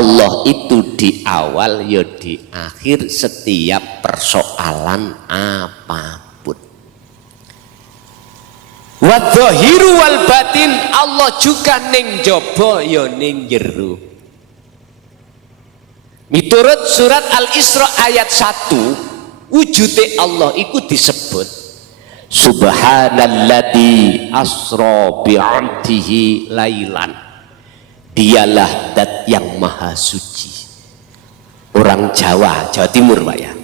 Allah itu di awal ya di akhir setiap persoalan apapun. Wa dhahiru wal batin, Allah juga ning jaba ya ning jero. Miturut surat Al-Isra ayat 1, wujude Allah iku disebut subhanalladzi asra bi'abdihi lailan. Dialah dat yang maha suci. Orang Jawa, Jawa Timur Pak ya,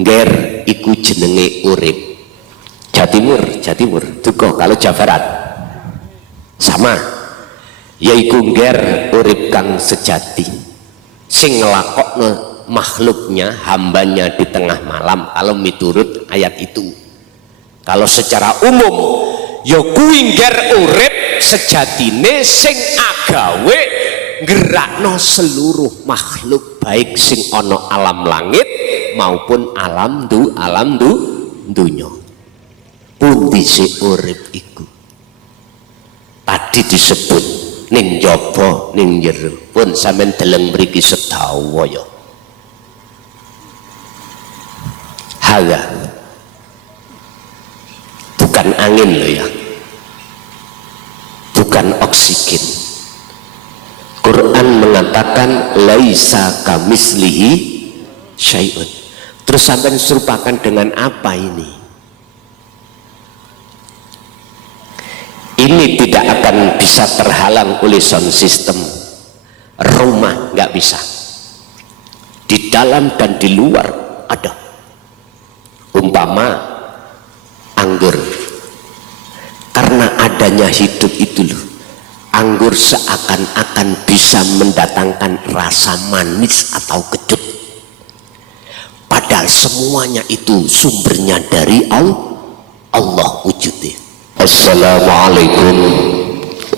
ngger iku jenenge urip. Jawa Timur duko. Kalau Jawa Barat sama, yaiku ngger urip kang sejati sing nglakokno makhluknya, hambanya di tengah malam. Kalau miturut ayat itu, kalau secara umum ya kuwi ngger urip sejatine sing agawe gerakno seluruh makhluk, baik sing ana alam langit maupun alam dunya. Pundi sik urip iku tadi disebut ning jaba ning jero. Pun sampean deleng mriki sedawa ya. Haga bukan angin loh ya, bukan oksigen. Quran mengatakan laisa kamislihi syai'un. Terus sampai serupakan dengan apa ini? Ini tidak akan bisa terhalang oleh sound system. Rumah nggak bisa, di dalam dan di luar ada. Umpama anggur, karena adanya hidup itu loh, anggur seakan-akan bisa mendatangkan rasa manis atau kecut, padahal semuanya itu sumbernya dari Allah wujudnya. Assalamualaikum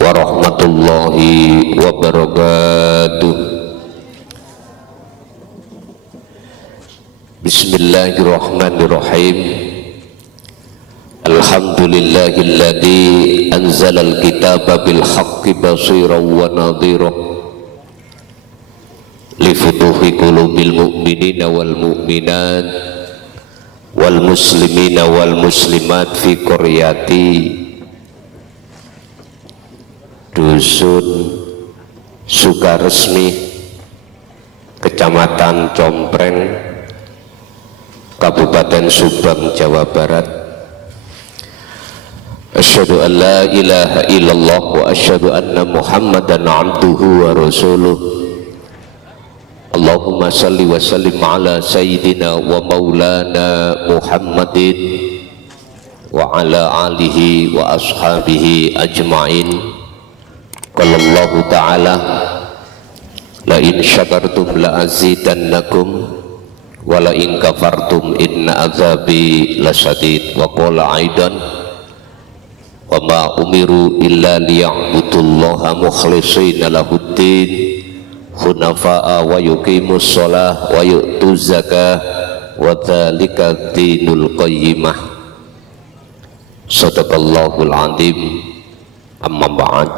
warahmatullahi wabarakatuh. Bismillahirrahmanirrahim. Alhamdulillahilladzi anzalal kitaba bil haqqi basiran wa nadhiran li futuhi qulubil mu'minina wal mu'minat wal muslimina wal muslimat fi qaryati dusun Sukaresmi, Kecamatan Compreng, Kabupaten Subang, Jawa Barat. Asyhadu an la ilaha illallah wa asyhadu anna Muhammadan abduhu wa rasuluh. Allahumma salli wa sallim ala sayyidina wa maulana Muhammadin wa ala alihi wa ashabihi ajma'in. Qala Allah ta'ala la in syakartum la azidannakum wa la in kafartum inna azabi lasyadid. Wa qala aidan wa ma umiru illa liya'budullaha mukhlishina lahuddin hunafa'a wa yuqimus shalah wa yu'tuz zakah wa dzalika dinul qayyimah. Shadaqallahul azim. Amma ba'd.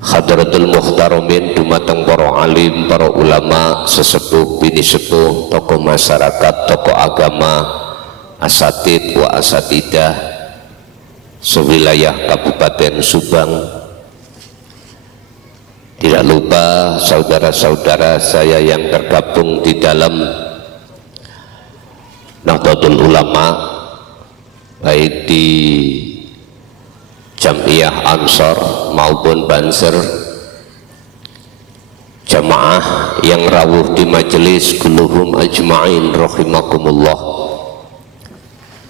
Hadratul muhtaramin, dumateng para alim, para ulama, sesepuh, bini sepuh, tokoh masyarakat, tokoh agama, asatid wa asatidah sewilayah Kabupaten Subang. Tidak lupa saudara-saudara saya yang tergabung di dalam Nahdlatul Ulama, baik di Jam'iyah Ansor maupun Banser, jamaah yang rawuh di majelis, kulluhum ajma'in rahimakumullah.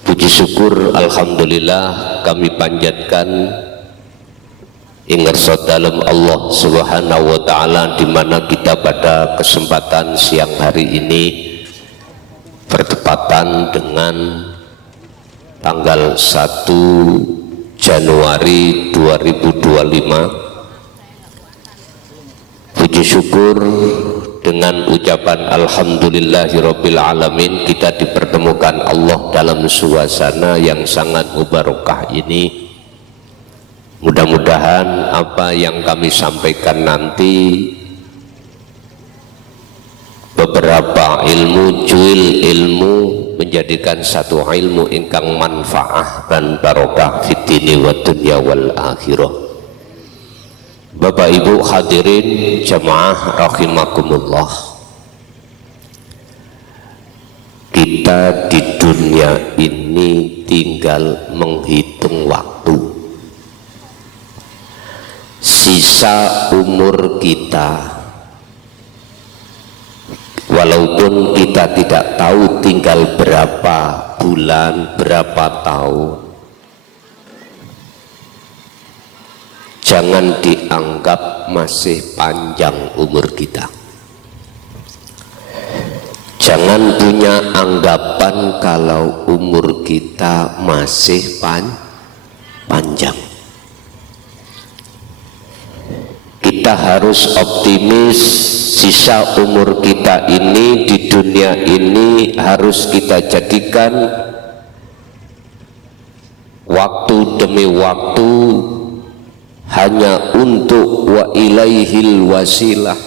Puji syukur alhamdulillah kami panjatkan ingat dalam Allah Subhanahu wa taala, di mana kita pada kesempatan siang hari ini bertepatan dengan tanggal 1 Januari 2025. Puji syukur dengan ucapan alhamdulillahirabbil alamin kita dipertemukan Allah dalam suasana yang sangat mubarakah ini. Mudah-mudahan apa yang kami sampaikan nanti beberapa ilmu juil ilmu menjadikan satu ilmu ingkang manfaah dan barokah fid dini wa dunya wal akhirah. Bapak Ibu hadirin jamaah rahimakumullah, kita di dunia ini tinggal menghitung waktu. Sisa umur kita, walaupun kita tidak tahu tinggal berapa bulan, berapa tahun, jangan dianggap masih panjang umur kita. Jangan punya anggapan kalau umur kita masih panjang. Kita harus optimis, sisa umur kita ini di dunia ini harus kita jadikan waktu demi waktu hanya untuk wa ilaihil wasilah,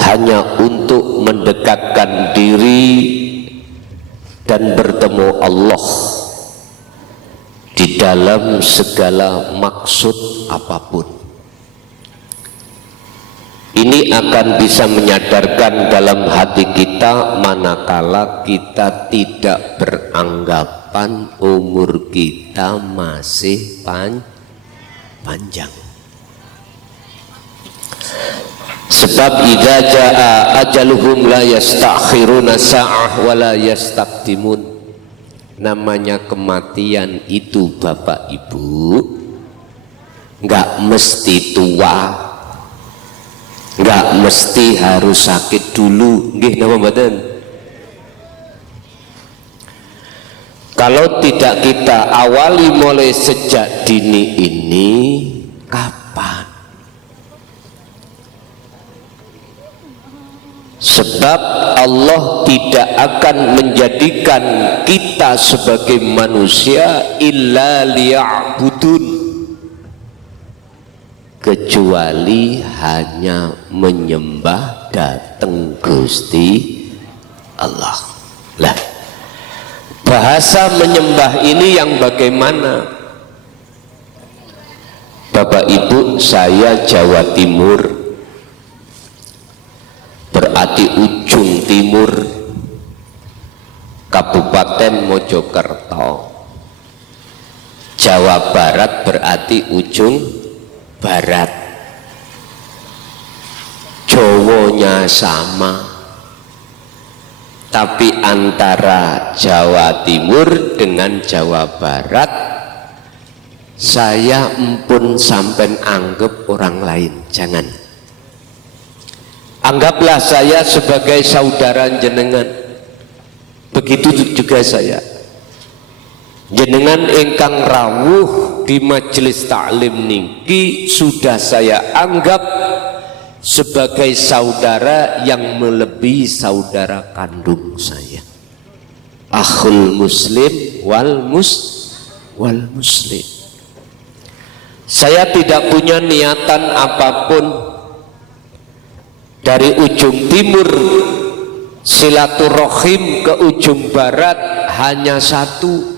hanya untuk mendekatkan diri dan bertemu Allah di dalam segala maksud apapun. Ini akan bisa menyadarkan dalam hati kita manakala kita tidak beranggapan umur kita masih panjang. Sebab idza jaa ajaluhum la yastakhiruna sa'ah wa la yastaqdimun. Namanya kematian itu Bapak Ibu enggak mesti tua, enggak mesti harus sakit dulu. Nggih napa mboten? Kalau tidak kita awali mulai sejak dini ini, kapan? Sebab Allah tidak akan menjadikan kita sebagai manusia illa liya'budun, kecuali hanya menyembah dateng Gusti Allah. Lah, bahasa menyembah ini yang bagaimana? Bapak Ibu, saya Jawa Timur, berarti ujung timur Kabupaten Mojokerto. Jawa Barat berarti ujung barat. Jawanya sama, tapi antara Jawa Timur dengan Jawa Barat saya empun sampai anggap orang lain, jangan. Anggaplah saya sebagai saudara jenengan. Begitu juga saya. Jenengan ingkang rawuh di majelis taklim niki sudah saya anggap sebagai saudara yang melebihi saudara kandung saya. Akhul muslim wal muslim. Saya tidak punya niatan apapun. Dari ujung timur silaturahim ke ujung barat hanya satu.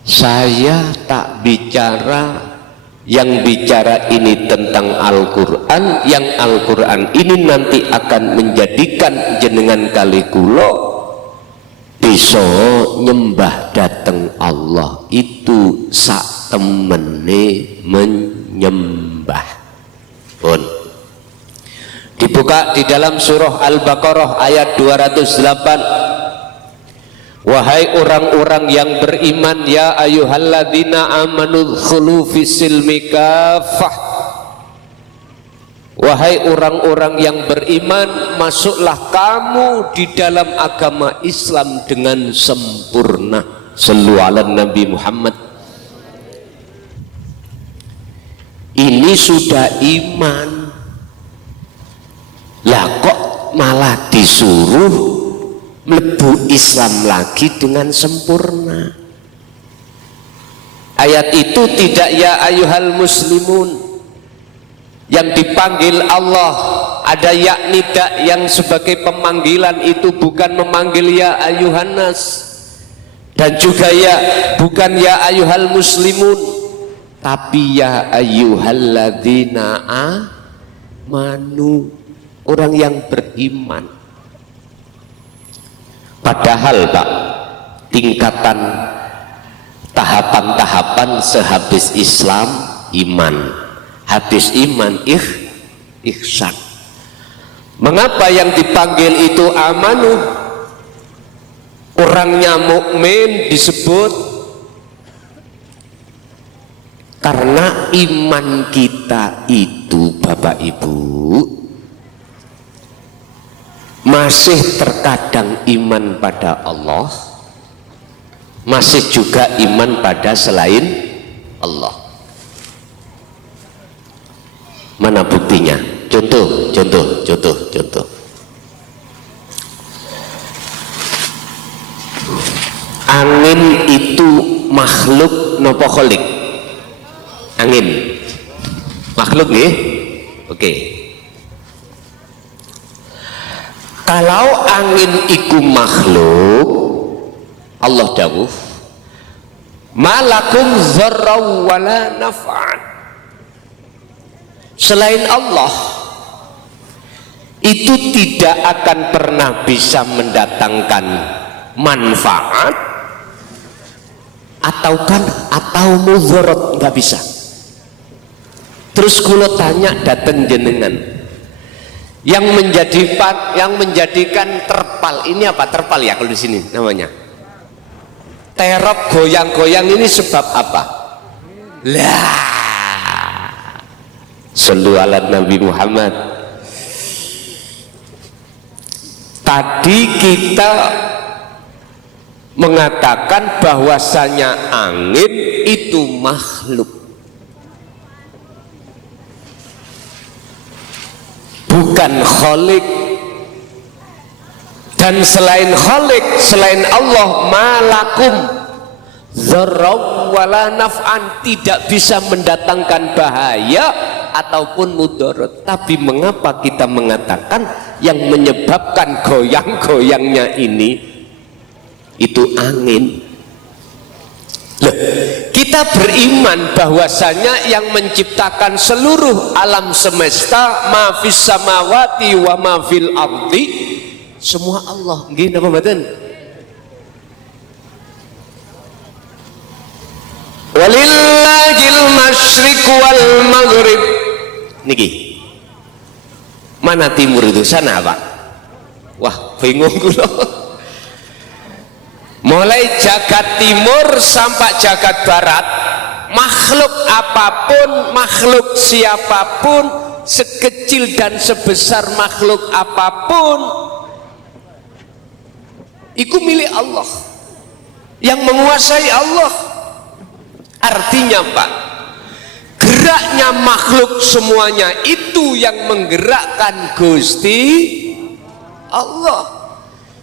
Saya tak bicara, yang bicara ini tentang Al-Quran, yang Al-Quran ini nanti akan menjadikan jenengan kali kulo bisa nyembah dateng Allah itu sak temene menyembah. Pun dibuka di dalam surah Al-Baqarah ayat 208. Wahai orang-orang yang beriman, ya ayyuhalladzina amanu dkhulu fis-silmi kaffah. Wahai orang-orang yang beriman, masuklah kamu di dalam agama Islam dengan sempurna. Shallu ala Nabi Muhammad. Ini sudah iman, lah kok malah disuruh mlebu Islam lagi dengan sempurna. Ayat itu tidak ya ayyuhal muslimun, yang dipanggil Allah, ada ya nida yang sebagai pemanggilan itu bukan memanggil ya ayuhan nas, dan juga ya bukan ya ayuhal muslimun, tapi ya ayyuhalladzina amanu, orang yang beriman. Padahal Pak, tingkatan tahapan-tahapan sehabis Islam iman, habis iman ihsan. Mengapa yang dipanggil itu amanu? Orangnya mukmin disebut karena iman kita itu Bapak Ibu masih terkadang iman pada Allah, masih juga iman pada selain Allah. Mana buktinya? Contoh. Angin itu makhluk nopo kholik? Angin makhluk nih. Oke. Kalau angin iku makhluk, Allah dawuh malakum dzarra wala naf'an. Selain Allah itu tidak akan pernah bisa mendatangkan manfaat atau mudarat, nggak bisa. Terus kulo tanya dateng jenengan, yang menjadikan terpal ini apa? Terpal ya kalau di sini namanya. Terop goyang-goyang ini sebab apa? Lah, sallu ala Nabi Muhammad. Tadi kita mengatakan bahwasanya angin itu makhluk, bukan khalik. Dan selain khalik, selain Allah, malakum dzarra wala naf'an, tidak bisa mendatangkan bahaya ataupun mudarat. Tapi mengapa kita mengatakan yang menyebabkan goyang-goyangnya ini itu angin? Loh, kita beriman bahwasanya yang menciptakan seluruh alam semesta, ma fis samawati wa ma fil ardi, semua Allah. Nggih napa mboten? Walillahil masyriq wal maghrib. Niki. Mana timur itu? Sana, Pak. Wah, bingung kula. Mulai jagat timur sampai jagat barat, makhluk apapun, makhluk siapapun, sekecil dan sebesar makhluk apapun, itu milik Allah, yang menguasai Allah. Artinya Pak, geraknya makhluk semuanya itu yang menggerakkan Gusti Allah.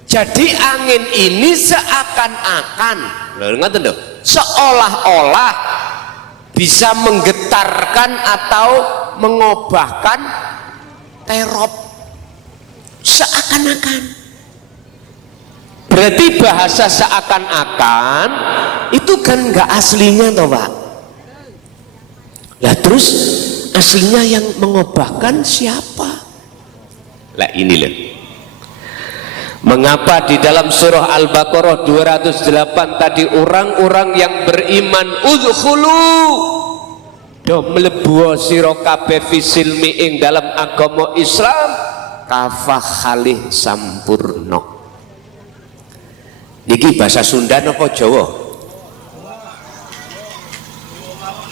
Jadi angin ini seakan-akan, seolah-olah bisa menggetarkan atau mengobahkan terop, seakan-akan. Berarti bahasa seakan-akan itu kan nggak aslinya toh Pak. Lah terus aslinya yang mengobahkan siapa? Lah ini loh. Mengapa di dalam surah Al-Baqarah 208 tadi orang-orang yang beriman udkhulu do mlebu sira kabeh fisilmi ing dalam agama Islam kafah khalih sampurna. Niki bahasa Sunda napa Jawa?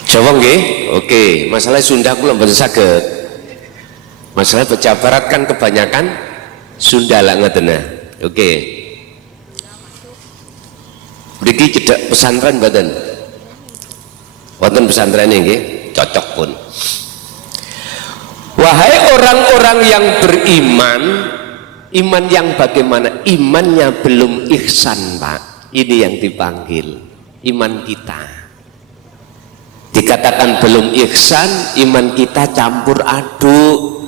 Jawa nggih? Oke, masalah Sunda kula mboten saged. Masalah Jawa Barat kan kebanyakan Sunda lah ngoten. Oke. Mriki cedhak pesantren mboten? Wonten pesantren nggih, cocok pun. Wahai orang-orang yang beriman, iman yang bagaimana? Imannya belum ihsan, Pak. Ini yang dipanggil iman kita. Dikatakan belum ihsan, iman kita campur aduk.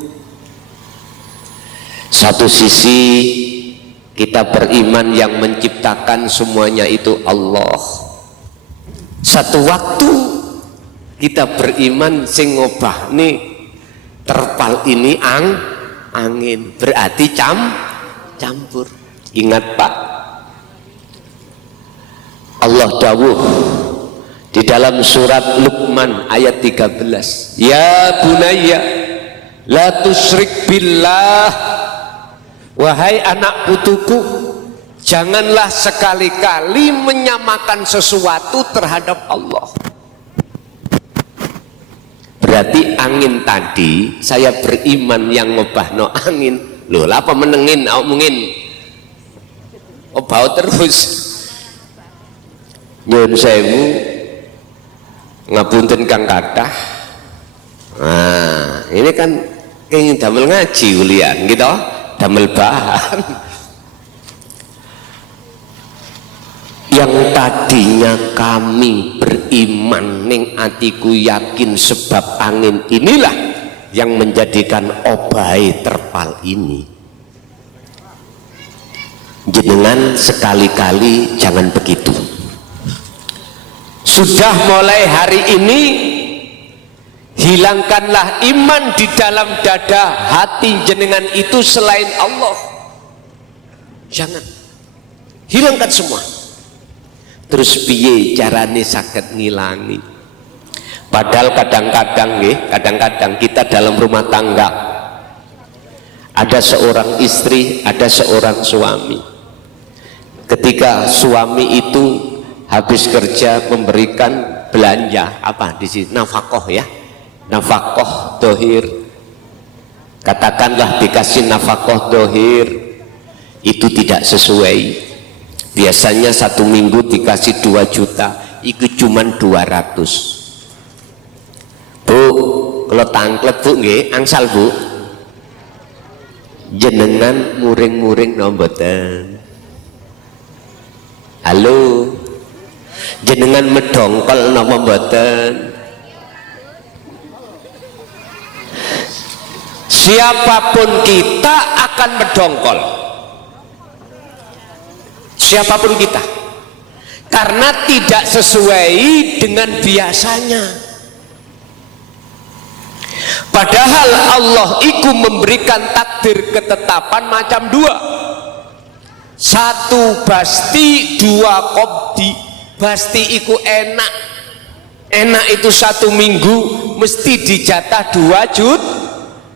Satu sisi kita beriman yang menciptakan semuanya itu Allah. Satu waktu kita beriman sing ngobah nih terpal ini angin, berarti campur. Ingat Pak, Allah dawuh di dalam surat Luqman ayat 13, ya bunayya la tusyrik billah, wahai anak putuku, janganlah sekali-kali menyamakan sesuatu terhadap Allah. Berarti angin tadi saya beriman yang ngobahno angin. Loh, apa menengin mungkin bau terus. Nyun sewu ngapunten kang kathah. Nah, ini kan ingin damel ngaji ulian gitu, damel bahan. Yang tadinya kami beriman ning atiku yakin sebab angin inilah yang menjadikan obai terpal ini. Jenengan sekali-kali jangan begitu. Sudah mulai hari ini hilangkanlah iman di dalam dada hati jenengan itu selain Allah. Jangan, hilangkan semua. Terus piye carane saged ngilangi? Padahal kadang-kadang kita dalam rumah tangga ada seorang istri, ada seorang suami. Ketika suami itu habis kerja memberikan belanja apa di sini, nafkah ya, nafkah dohir, katakanlah dikasih nafkah dohir, itu tidak sesuai. Biasanya 1 minggu dikasih 2 juta, itu cuman 200. Bu, kalau tangklet bu nggih, angsal bu, jenengan muring-muring nomboten. Halo, jenengan medongkol napa mboten? Siapapun kita akan medongkol, siapapun kita, karena tidak sesuai dengan biasanya. Padahal Allah iku memberikan takdir ketetapan macam 2. 1 basti, 2 qobdi. Basti iku enak, enak itu 1 minggu mesti dijatah 2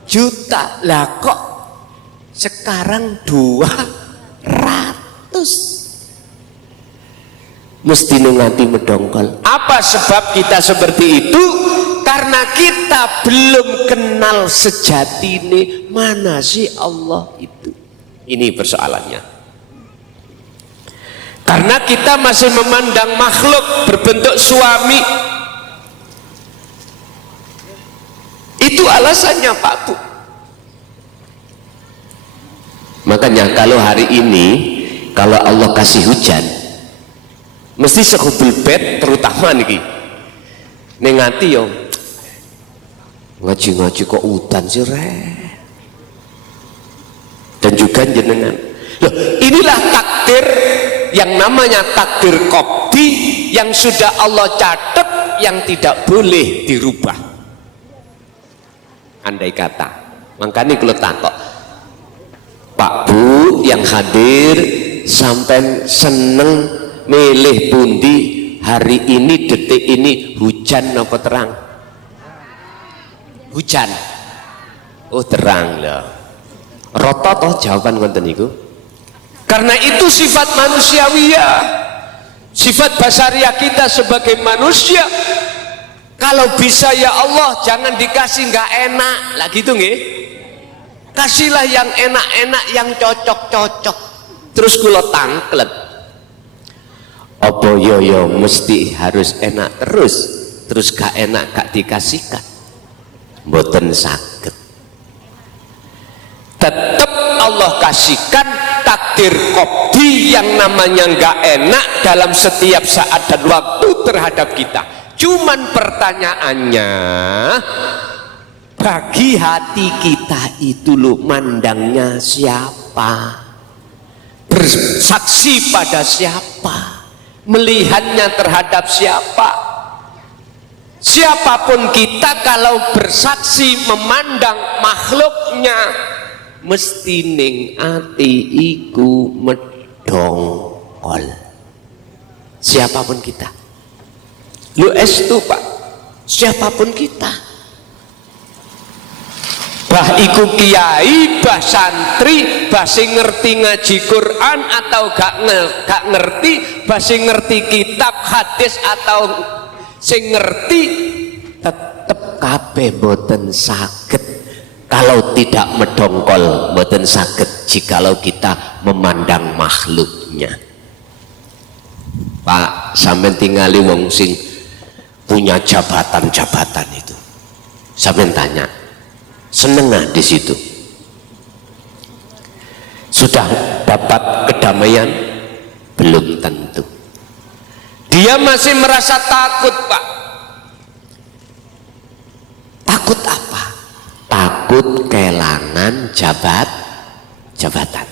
juta. Lah kok sekarang 200, mesti nungati medongkol. Apa sebab kita seperti itu? Karena kita belum kenal sejati ini mana sih Allah itu. Ini persoalannya. Karena kita masih memandang makhluk berbentuk suami. Itu alasannya Pak Bu. Makanya kalau hari ini kalau Allah kasih hujan, mesti sekubul bed terutama nih nengati yo ngaji-ngaji kok udan sih dan juga jenengan. Loh, inilah takdir yang namanya takdir qobdi yang sudah Allah catat, yang tidak boleh dirubah. Andai kata, makanya kalau takut Pak Bu yang hadir sampai seneng milih pundi hari ini, detik ini, hujan apa terang? Hujan. Oh terang loh. Roto toh jawaban ngoten niku. Karena itu sifat manusiawiyah, sifat basariah kita sebagai manusia. Kalau bisa ya Allah jangan dikasih nggak enak lah gitu nggih. Kasihlah yang enak-enak, yang cocok-cocok. Terus kula tangklet. Apa yo mesti harus enak terus gak enak gak dikasihkan. Mboten saged. Tetap Allah kasihkan takdir qobdi yang namanya nggak enak dalam setiap saat dan waktu terhadap kita. Cuman pertanyaannya, bagi hati kita itu lo mandangnya siapa? Bersaksi pada siapa? Melihatnya terhadap siapa? Siapapun kita kalau bersaksi memandang makhluknya, mesti ning ati iku medongkol. Siapapun kita, lu estu Pak, siapapun kita, bah iku kiai, bah santri, bah sing ngerti ngaji Quran atau gak ngerti, bah sing ngerti kitab hadis atau sing ngerti, tetep kabeh boten saged kalau tidak medongkol, boten saged jikalau kita memandang makhluknya. Pak, sampean tingali wong sing punya jabatan-jabatan itu, sampean tanya, seneng nggak di situ? Sudah dapat kedamaian? Belum tentu. Dia masih merasa takut, Pak. Takut apa? Takut kehilangan jabatan.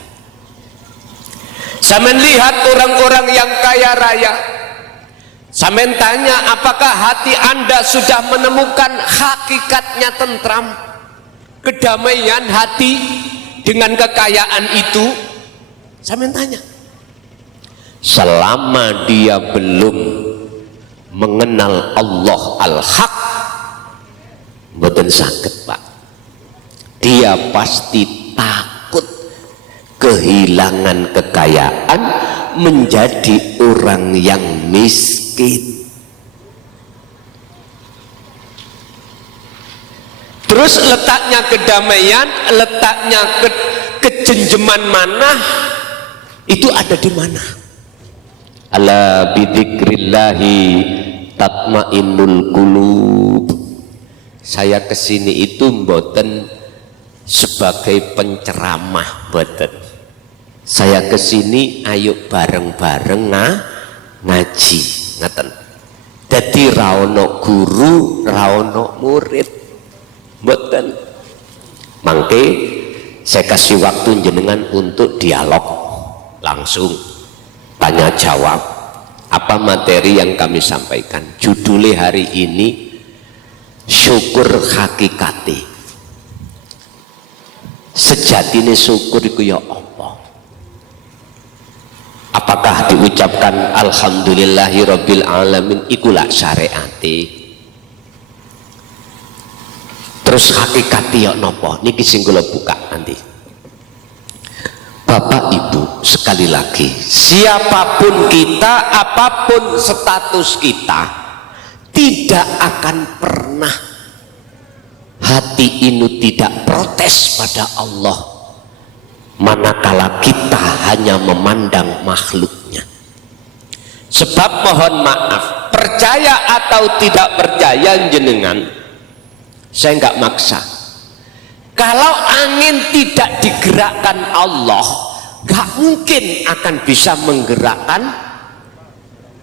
Sampean lihat orang-orang yang kaya raya, sampean tanya apakah hati Anda sudah menemukan hakikatnya tentram, kedamaian hati dengan kekayaan itu? Sampean tanya. Selama dia belum mengenal Allah Al-Haq, mboten saged Pak. Dia pasti takut kehilangan kekayaan, menjadi orang yang miskin. Terus letaknya kedamaian, letaknya kejenjeman mana? Itu ada di mana? Ala bidzikrillahi tatmainnul qulub. Saya kesini itu mboten sebagai penceramah, mboten. Saya kesini ayo bareng-bareng ngaji, ngaten. Dadi ra ono guru, ra ono murid, mboten. Mangke saya kasih waktu jenengan untuk dialog langsung, tanya jawab apa materi yang kami sampaikan. Judulnya hari ini syukur hakikati. Sejatine syukur iku ya apa? Apakah diucapkan alhamdulillahirabbil alamin ikulah syariate? Terus hakikati ya napa? Niki sing kula buka nanti. Bapak Ibu, sekali lagi, siapapun kita, apapun status kita, tidak akan pernah hati ini tidak protes pada Allah manakala kita hanya memandang makhluknya. Sebab mohon maaf, percaya atau tidak percaya jenengan, saya nggak maksa. Kalau angin tidak digerakkan Allah, nggak mungkin akan bisa menggerakkan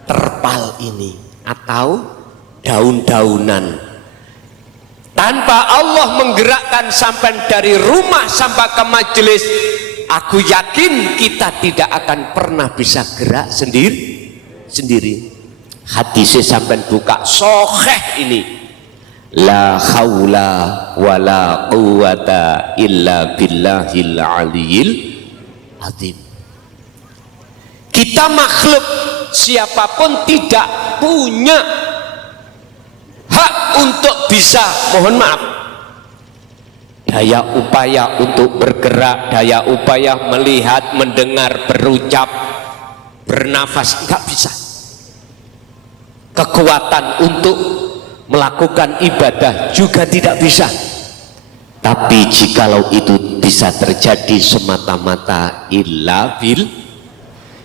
terpal ini atau daun-daunan. Tanpa Allah menggerakkan sampai dari rumah sampai ke majelis, aku yakin kita tidak akan pernah bisa gerak sendiri. Hadisnya sampai buka sahih ini. La haula wala quwata illa billahil aliyil azim. Kita makhluk siapapun tidak punya hak untuk bisa, mohon maaf, daya upaya untuk bergerak, daya upaya melihat, mendengar, berucap, bernafas, enggak bisa. Kekuatan untuk melakukan ibadah juga tidak bisa. Tapi jikalau itu bisa terjadi semata-mata illa bil,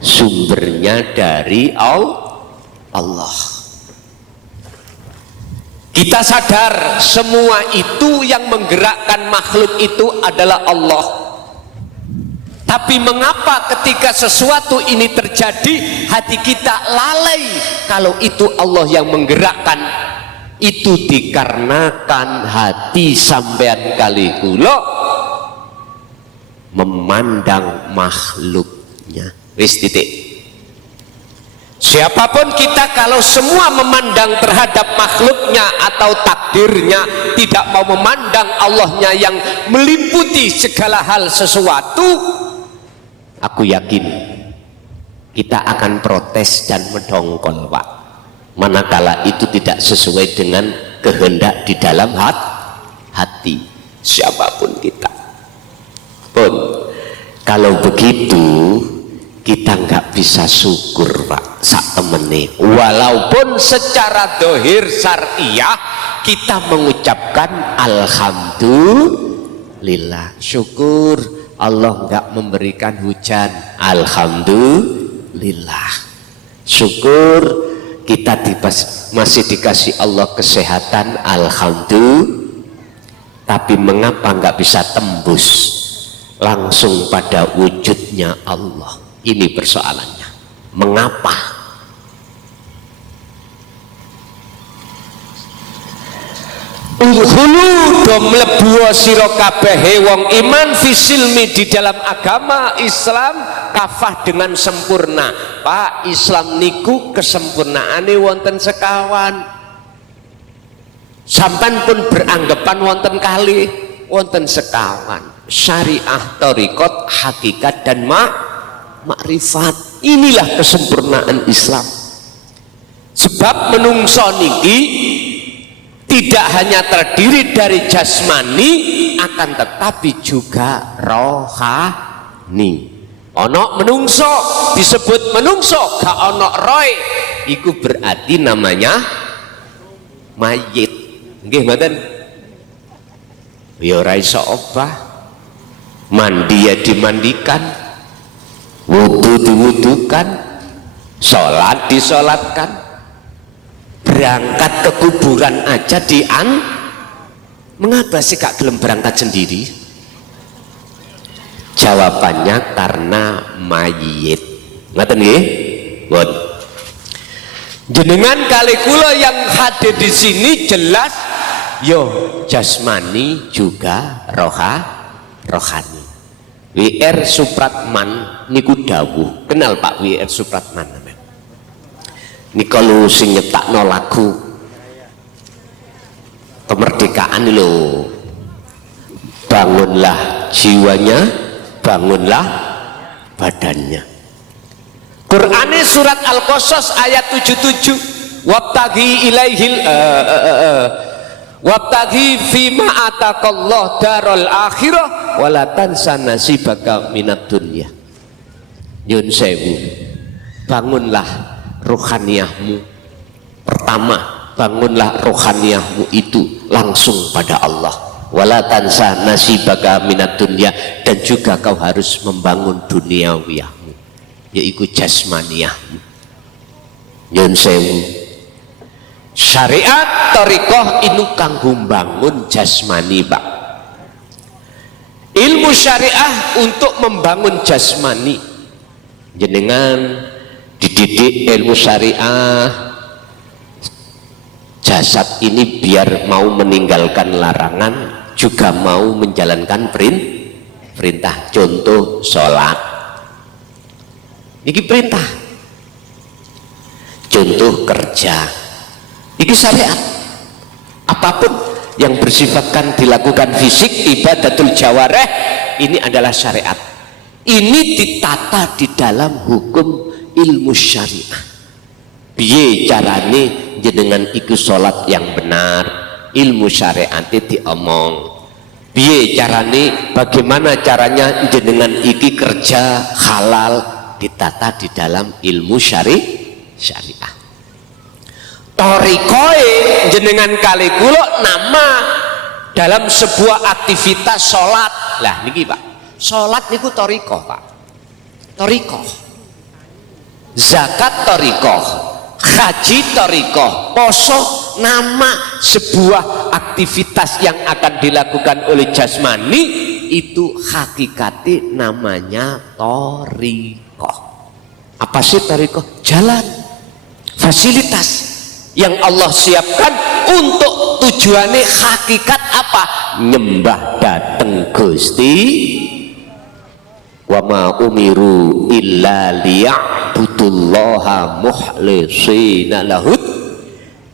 sumbernya dari Allah. Kita sadar semua itu yang menggerakkan makhluk itu adalah Allah. Tapi mengapa ketika sesuatu ini terjadi hati kita lalai kalau itu Allah yang menggerakkan? Itu dikarenakan hati sampean kali kula memandang makhluknya. Wis titik. Siapapun kita kalau semua memandang terhadap makhluknya atau takdirnya, tidak mau memandang Allahnya yang meliputi segala hal sesuatu, aku yakin kita akan protes dan mendongkol, Pak, manakala itu tidak sesuai dengan kehendak di dalam hati siapapun kita pun. Kalau begitu kita nggak bisa syukur, Pak, sak temene. Walaupun secara dohir syariah kita mengucapkan alhamdulillah, syukur Allah nggak memberikan hujan, alhamdulillah, syukur kita masih dikasih Allah kesehatan, alhamdulillah. Tapi mengapa nggak bisa tembus langsung pada wujudnya Allah? Ini persoalannya. Mengapa? Ulhulu do mlebu sira kabeh wong iman fisilmi di dalam agama Islam kafah dengan sempurna. Pak, Islam niku kesempurnaane wonten sekawan. Sampan pun beranggapan wonten kali wonten sekawan. Syariah, thariqat, hakikat dan makrifat. Inilah kesempurnaan Islam. Sebab menungso niki tidak hanya terdiri dari jasmani, akan tetapi juga rohani. Ono menungso disebut menungso, gak ono roy, iku berarti namanya mayit. Nggih mboten? Ya ora iso obah, mandi ya dimandikan, wudu diwudukan, sholat disolatkan, berangkat ke kuburan aja mengapa sih gak gelem berangkat sendiri? Jawabannya karena mayit. Ngaten nggih? Bon. Jenengan kali kula yang hadir di sini jelas yo jasmani juga rohani. W.R. Supratman niku dawuh. Kenal Pak W.R. Supratman? Niku lu sing nyiptakno lagu kemerdekaan lho. Bangunlah jiwanya, bangunlah badannya. Qur'ane surat Al-Qasas ayat 77. Wabtaghi ilaihil wabtaghi fima ataqallah darul akhirah wala tansa nasibaka minad dunya. Nyun sewu, bangunlah rohaniyahmu. Pertama, bangunlah rohaniyahmu itu langsung pada Allah. Wala tansa nasibaka minad dunya, dan juga kau harus membangun duniawiyahmu, yaitu jasmaniyahmu. Nyun sewu, syariat thariqah inu kanggo membangun jasmani, Pak. Ilmu syariah untuk membangun jasmani. Jenengan dididik ilmu syariah, jasad ini biar mau meninggalkan larangan, juga mau menjalankan perintah. Contoh sholat, ini perintah. Contoh kerja, ini syariat. Apapun yang bersifatkan dilakukan fisik, ibadatul jawareh, ini adalah syariat. Ini ditata di dalam hukum ilmu syariah. Piye carane jenengan iku sholat yang benar, ilmu syariat diomong. Piye carane, bagaimana caranya jenengan iki kerja halal, ditata di dalam ilmu syariah. Thariqoe jenengan kali kula nama dalam sebuah aktivitas sholat. Lah niki Pak, sholat niku thariqoh, Pak. Thariqoh. Zakat thariqoh, haji thariqoh, poso nama sebuah aktivitas yang akan dilakukan oleh jasmani, itu hakikatnya namanya thariqah. Apa sih thariqah? Jalan, fasilitas yang Allah siapkan untuk tujuannya hakikat apa? Nyembah dateng Gusti. Wa ma umiru illa liya'budullaha mukhlishina lahud.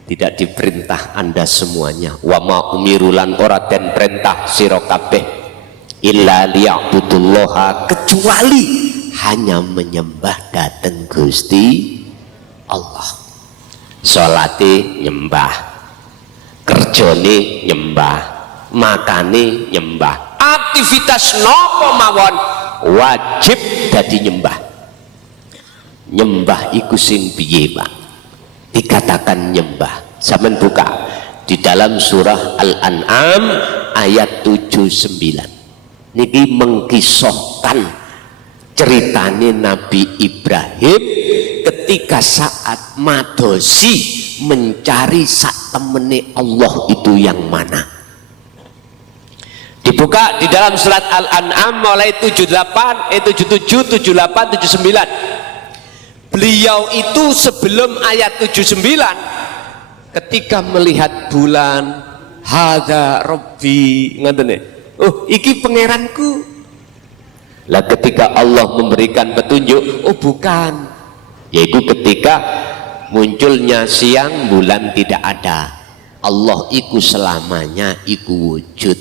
Tidak diperintah Anda semuanya. Wa ma umiru lan ora den perintah sira kabeh illa liya'budullaha, kecuali hanya menyembah dateng Gusti Allah. Salate nyembah, kerjane nyembah, makane nyembah, aktivitas nopo mawon wajib dadi nyembah. Nyembah iku sing piye, Pak? Dikatakan nyembah. Sampeyan buka di dalam surah Al-An'am ayat 79. Niki mengkisahkan ceritane Nabi Ibrahim ketika saat madosi mencari sak temene Allah itu yang mana. Dibuka di dalam surat Al-An'am mulai 78, 77, 78, 79. Beliau itu sebelum ayat 79 ketika melihat bulan, hadza rabbi, ngoten nggih. Oh, iki pangeranku. Lah ketika Allah memberikan petunjuk, oh bukan. Yaitu ketika munculnya siang, bulan tidak ada. Allah iku selamanya iku wujud.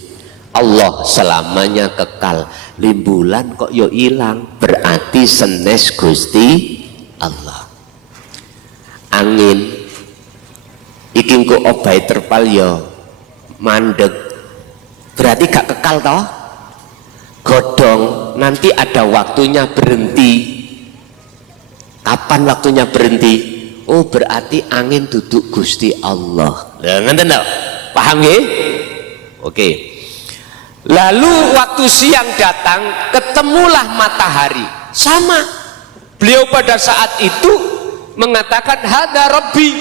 Allah selamanya kekal. Limbulan kok yo ilang, berarti senes Gusti Allah. Angin iki engko obahe terpal yo mandeg, berarti gak kekal toh. Godhong nanti ada waktunya berhenti. Kapan waktunya berhenti? Oh berarti angin duduk Gusti Allah. Ngenten lho, paham nggih? Oke. Lalu waktu siang datang, ketemulah matahari. Sama, beliau pada saat itu mengatakan hadza rabbi,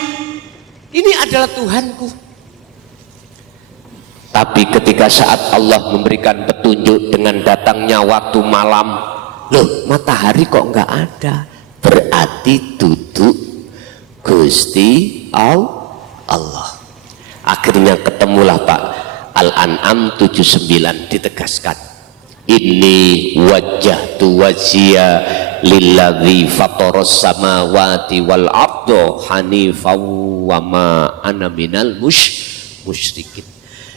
ini adalah Tuhanku. Tapi ketika saat Allah memberikan petunjuk dengan datangnya waktu malam, loh matahari kok nggak ada, berarti duduk Gusti Allah. Akhirnya ketemulah Pak. Al-An'am 79 ditegaskan, inni wajjahtu wajhiya lilladzi fataras samawati wal arda hanifan wa ma ana minal musyrikin.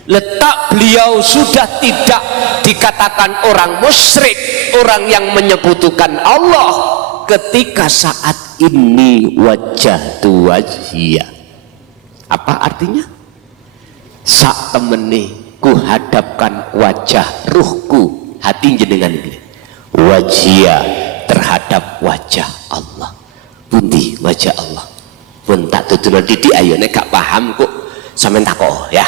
Letak beliau sudah tidak dikatakan orang musyrik, orang yang menyekutukan Allah ketika saat ini wajjahtu wajhiya. Apa artinya? Sak temene ku hadapkan wajah ruhku, hati jenengan ini wajia terhadap wajah Allah. Pundi wajah Allah? Pun tak tutur didik ayo nek gak paham kok sampean takok ya.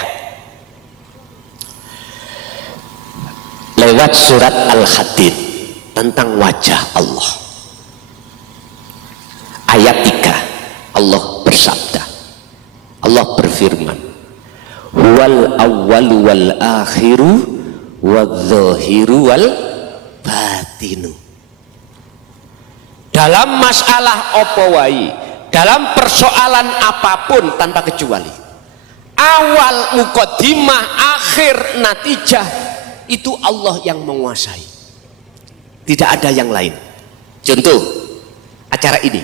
Lewat surat Al-Hadid tentang wajah Allah. Ayat 3 Allah bersabda, Allah berfirman, huwal awwalu wal akhiru wadh-dhahiru wal batinu. Dalam masalah apa wae, dalam persoalan apapun tanpa kecuali, awal muqaddimah, akhir natijah itu Allah yang menguasai, tidak ada yang lain. Contoh acara ini,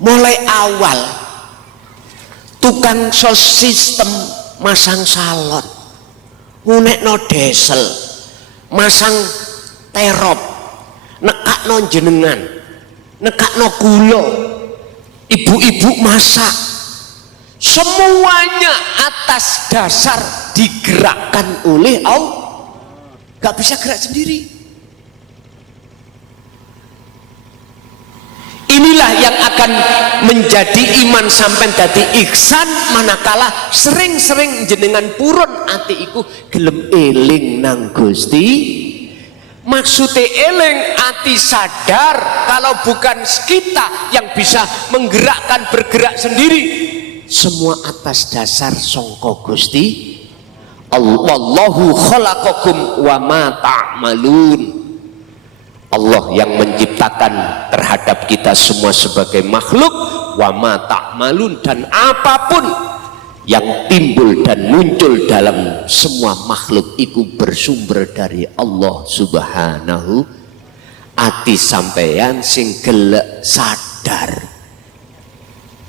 mulai awal tukang sos sistem masang salon, ngunekno diesel, masang terop, nekakno jenengan, nekakno gula, ibu-ibu masak, semuanya atas dasar digerakkan oleh Allah. Gak bisa gerak sendiri. Inilah yang akan menjadi iman sampai dadi ihsan manakala sering-sering jenengan purun ati iku gelem eling nang Gusti. Maksudnya eling ati sadar kalau bukan kita yang bisa menggerakkan bergerak sendiri, semua atas dasar sangka Gusti Wallahu khalaqakum wa ma ta'malun. Allah yang menciptakan terhadap kita semua sebagai makhluk, wa ma ta'malun, dan apapun yang timbul dan muncul dalam semua makhluk itu bersumber dari Allah Subhanahu. Ati sampeyan sing gelek sadar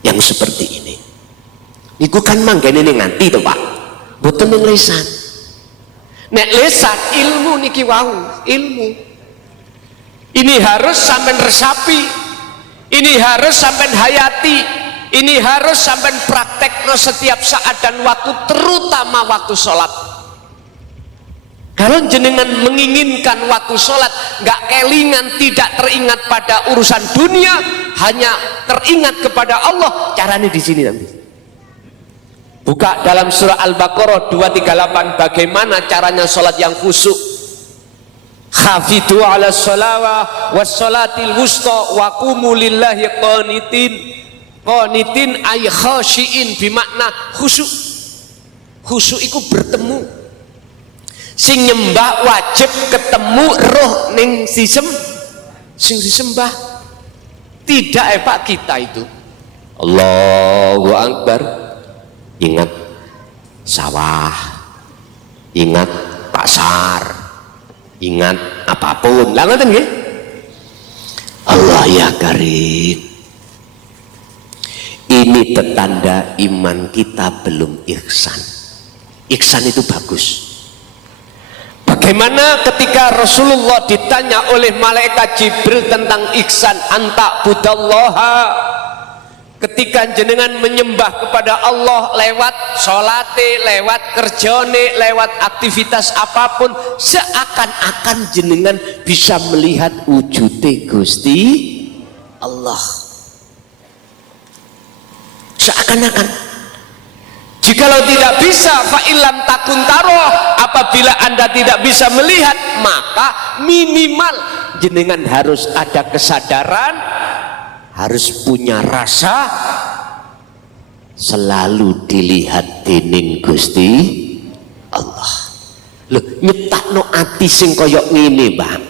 yang seperti ini. Iku kan manggene ning ati to, Pak. Mboten ning lisan. Nek lisan ilmu niki wau, ilmu. Ini harus sampean resapi. Ini harus sampean hayati. Ini harus sampean praktekno setiap saat dan waktu, terutama waktu sholat. Kalau jenengan menginginkan waktu sholat nggak kelingan, tidak teringat pada urusan dunia, hanya teringat kepada Allah, caranya di sini nanti. Buka dalam surah Al-Baqarah 238, bagaimana caranya sholat yang khusyuk. Khafidhu ala sholawah was sholatil wusta wa qumu lillahi qanitin. Qanitin ay khashiin, bimakna khusyuk. Khusyuk itu bertemu. Sing nyembah wajib ketemu roh ning sing disembah. Tidak Pak kita itu. Allahu Akbar. Ingat sawah, ingat pasar, ingat apapun. Lah ngoten nggih. Allah ya Karim. Ini petanda iman kita belum ihsan. Ihsan itu bagus. Bagaimana ketika Rasulullah ditanya oleh malaikat Jibril tentang ihsan, anta budallaha, ketika jenengan menyembah kepada Allah lewat sholate, lewat kerjane, lewat aktivitas apapun, seakan-akan jenengan bisa melihat wujude Gusti Allah. Seakan-akan. Jikalau tidak bisa, fa'ilam takun taroh, apabila Anda tidak bisa melihat, maka minimal jenengan harus ada kesadaran, harus punya rasa selalu dilihat dening Gusti Allah. Loh, nyetakno ati sing koyok ngene, Bang,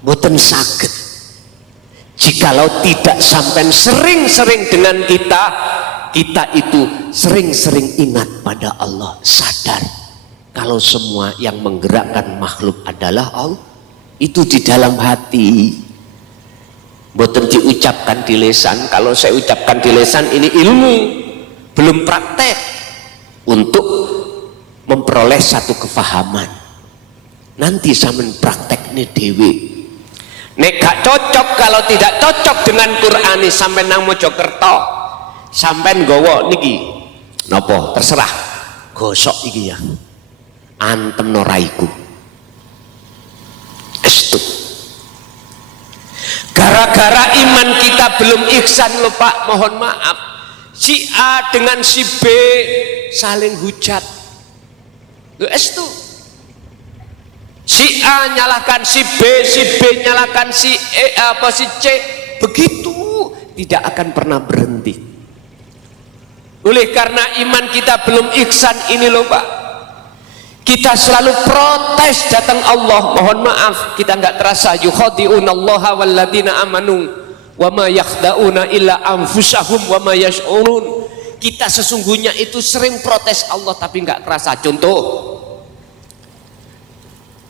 mboten saged. Jikalau tidak sampai sering-sering dengan kita itu sering-sering ingat pada Allah, sadar kalau semua yang menggerakkan makhluk adalah Allah, itu di dalam hati, boten diucapkan di lisan. Kalau saya ucapkan di lisan ini ilmu, belum praktek untuk memperoleh satu kefahaman. Nanti sampean praktek nih dewi. Nek gak cocok, kalau tidak cocok dengan Quran ini sampean nang Mojokerto, sampean gowo niki napa terserah, gosok iki ya, antem noraiku estu. Gara-gara iman kita belum ihsan lho Pak, mohon maaf, si A dengan si B saling hujat lho estu. Si A nyalahkan si B nyalahkan si si C, begitu tidak akan pernah berhenti. Oleh karena iman kita belum ihsan ini loh Pak, kita selalu protes datang Allah. Mohon maaf, kita nggak terasa. Yukhadi'unallaha walladzina amanu wa ma yakhda'una illa anfusahum wa ma yash'urun. Kita sesungguhnya itu sering protes Allah tapi nggak terasa. Contoh,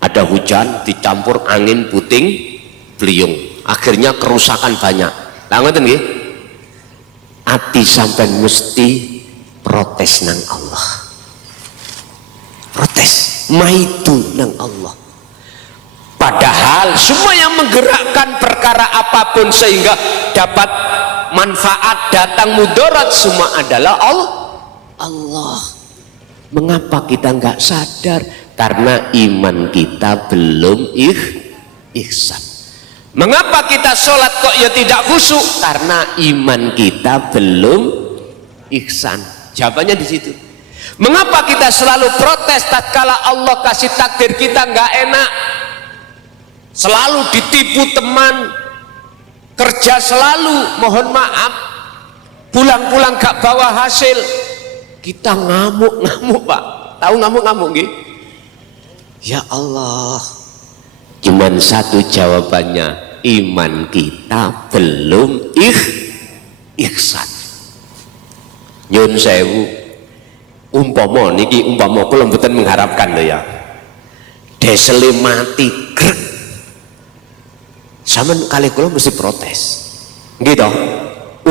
ada hujan dicampur angin puting beliung, akhirnya kerusakan banyak. Lah ngoten nggih? Ati sampai mesti protes nang Allah, protes maitu nang Allah, padahal semua yang menggerakkan perkara apapun sehingga dapat manfaat datang mudarat semua adalah Allah. Mengapa kita nggak sadar? Karena iman kita belum ihsan. Mengapa kita sholat kok ya tidak khusyuk? Karena iman kita belum ihsan. Jawabannya di situ. Mengapa kita selalu protes tatkala Allah kasih takdir kita nggak enak? Selalu ditipu teman, kerja selalu, mohon maaf, pulang-pulang gak bawa hasil, kita ngamuk-ngamuk Pak. Tahu ngamuk-ngamuk nggih? Ya Allah. Cuman satu jawabannya, iman kita belum ihsan. Nyun sewu, umpama niki umpama kula mboten mengharapkan lho ya. Desele mati grek. Sampeyan kali kula mesti protes. Nggih to?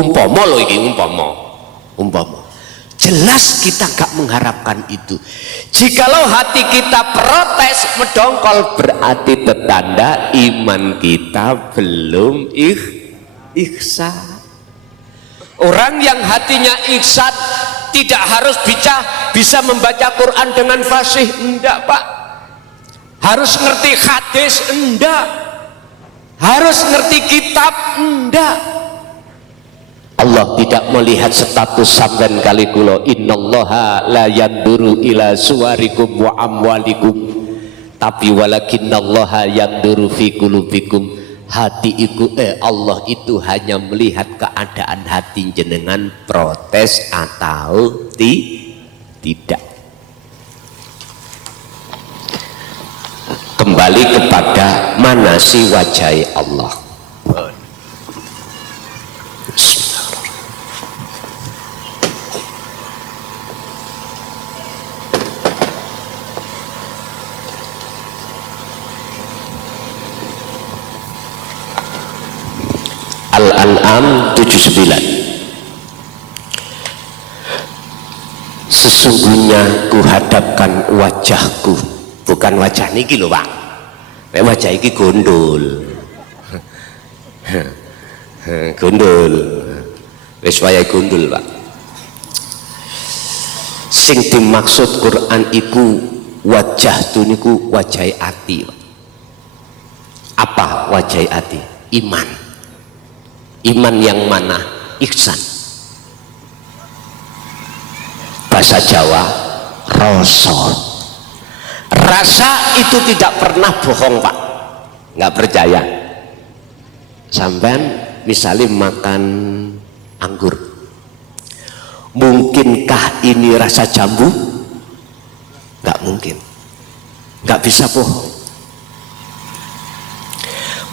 Umpama lho iki umpama. Jelas kita gak mengharapkan itu. Jikalau hati kita protes mendongkol, berarti petanda iman kita belum ihsan. Orang yang hatinya ihsan tidak harus bisa membaca Quran dengan fasih, enggak Pak. Harus ngerti hadis, enggak. Harus ngerti kitab, enggak. Allah tidak melihat status sampean kali kula. Innallaha la yanduru ila suwarikum wa amwalikum, tapi walakinnallaha yanduru fi qulubikum. Allah itu hanya melihat keadaan hati jenengan protes atau tidak. Kembali kepada mana sih wajah Allah. Al-An'am 79. Sesungguhnya kuhadapkan wajahku, bukan wajah niki lho Pak. Wajah iki gondol. Gondol. Wis wayahe gondol Pak. Sing dimaksud Quran iku wajah tu niku wajahe ati. Apa wajahe ati? Iman. Iman yang mana? Ihsan. Bahasa Jawa, rasa. Rasa itu tidak pernah bohong Pak. Nggak percaya. Sampean misalnya makan anggur, mungkinkah ini rasa jambu? Nggak mungkin. Nggak bisa bohong.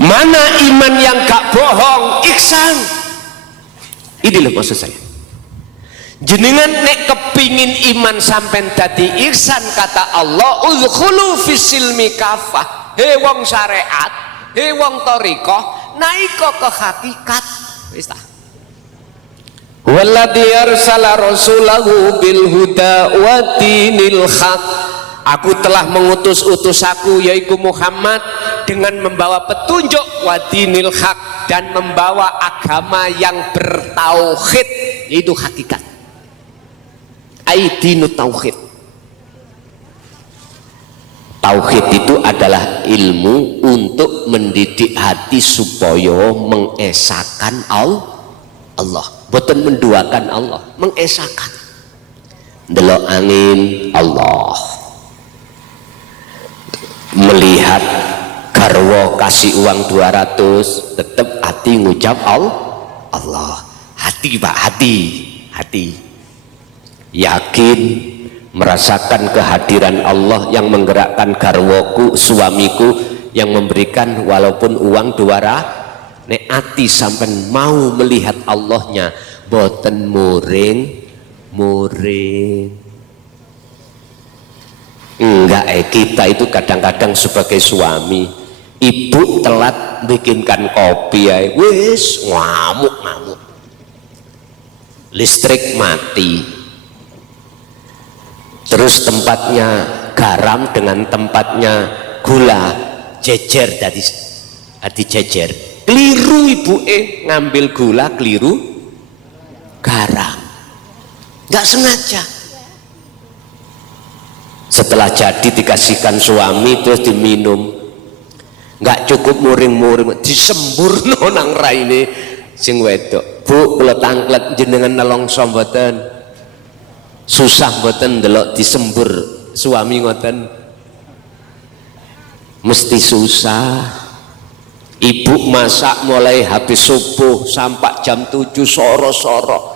Mana iman yang gak bohong? Ihsan. Ini loh maksud saya. Jenengan nek kepingin iman sampai dadi ihsan, kata Allah, udkhulu fisilmi kafah. He wong syariat, he wong thariqah, naika ke hakikat. Wis ta. Walladzi arsala rasulahu bil huda wa dinil haq. Aku telah mengutus utusaku yaitu Muhammad dengan membawa petunjuk wadinil haq, dan membawa agama yang bertauhid, yaitu hakikat. Aidinu tauhid. Tauhid itu adalah ilmu untuk mendidik hati supaya mengesahkan Allah, bukan menduakan Allah, mengesahkan. Delok angin Allah, melihat garwa kasih uang 200 tetap hati ngucap Allah. Hati Pak, hati yakin merasakan kehadiran Allah yang menggerakkan garwaku, suamiku, yang memberikan walaupun uang 200. Nek hati sampai mau melihat Allahnya, boten muring. Enggak, kita itu kadang-kadang sebagai suami, ibu telat bikinkan kopi, wis ngamuk, listrik mati, terus tempatnya garam dengan tempatnya gula jejer, jadi jejer, keliru ibu ngambil gula, keliru garam, nggak sengaja. Setelah jadi dikasihkan suami, terus diminum, nggak cukup muring-muring, disembur nang raine sing wedok. Bu, kula tanglet jenengan nelongso mboten? Susah mboten ndelok disembur suami ngoten? Mesti susah. Ibu masak mulai habis subuh sampai jam 7 soro-soro,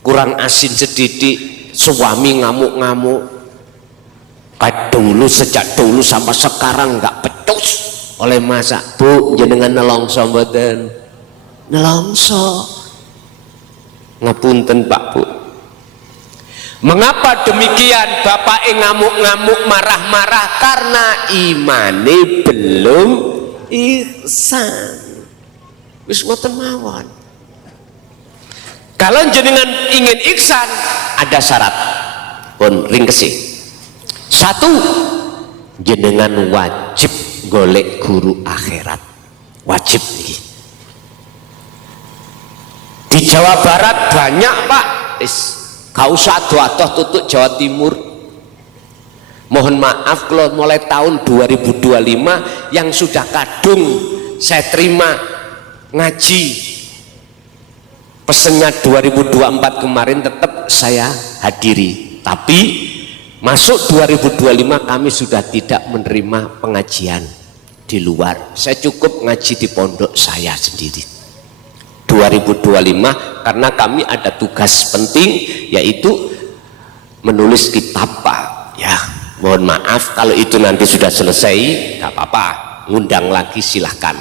kurang asin sedikit, suami ngamuk-ngamuk. dulu, sejak dulu sampai sekarang nggak pecus oleh masa. Bu, jenengan nelongso mboten? Nelongso. Ngapunten Pak Bu. Mengapa demikian? Bapak ngamuk-ngamuk, marah-marah karena imane belum ihsan. Wis ngoten mawon. Kalau jenengan ingin ihsan, ada syarat. Pun ringkesi. Satu, jenengan wajib golek guru akhirat. Wajib nih. Di Jawa Barat banyak Pak. Gak usah atuh-atuh tutup Jawa Timur. Mohon maaf kalau mulai tahun 2025 yang sudah kadung saya terima ngaji. Pesennya 2024 kemarin tetap saya hadiri. Tapi masuk 2025 kami sudah tidak menerima pengajian di luar. Saya cukup ngaji di pondok saya sendiri. 2025 karena kami ada tugas penting yaitu menulis kitab Pak. Ya, mohon maaf kalau itu nanti sudah selesai, nggak apa-apa, ngundang lagi silahkan.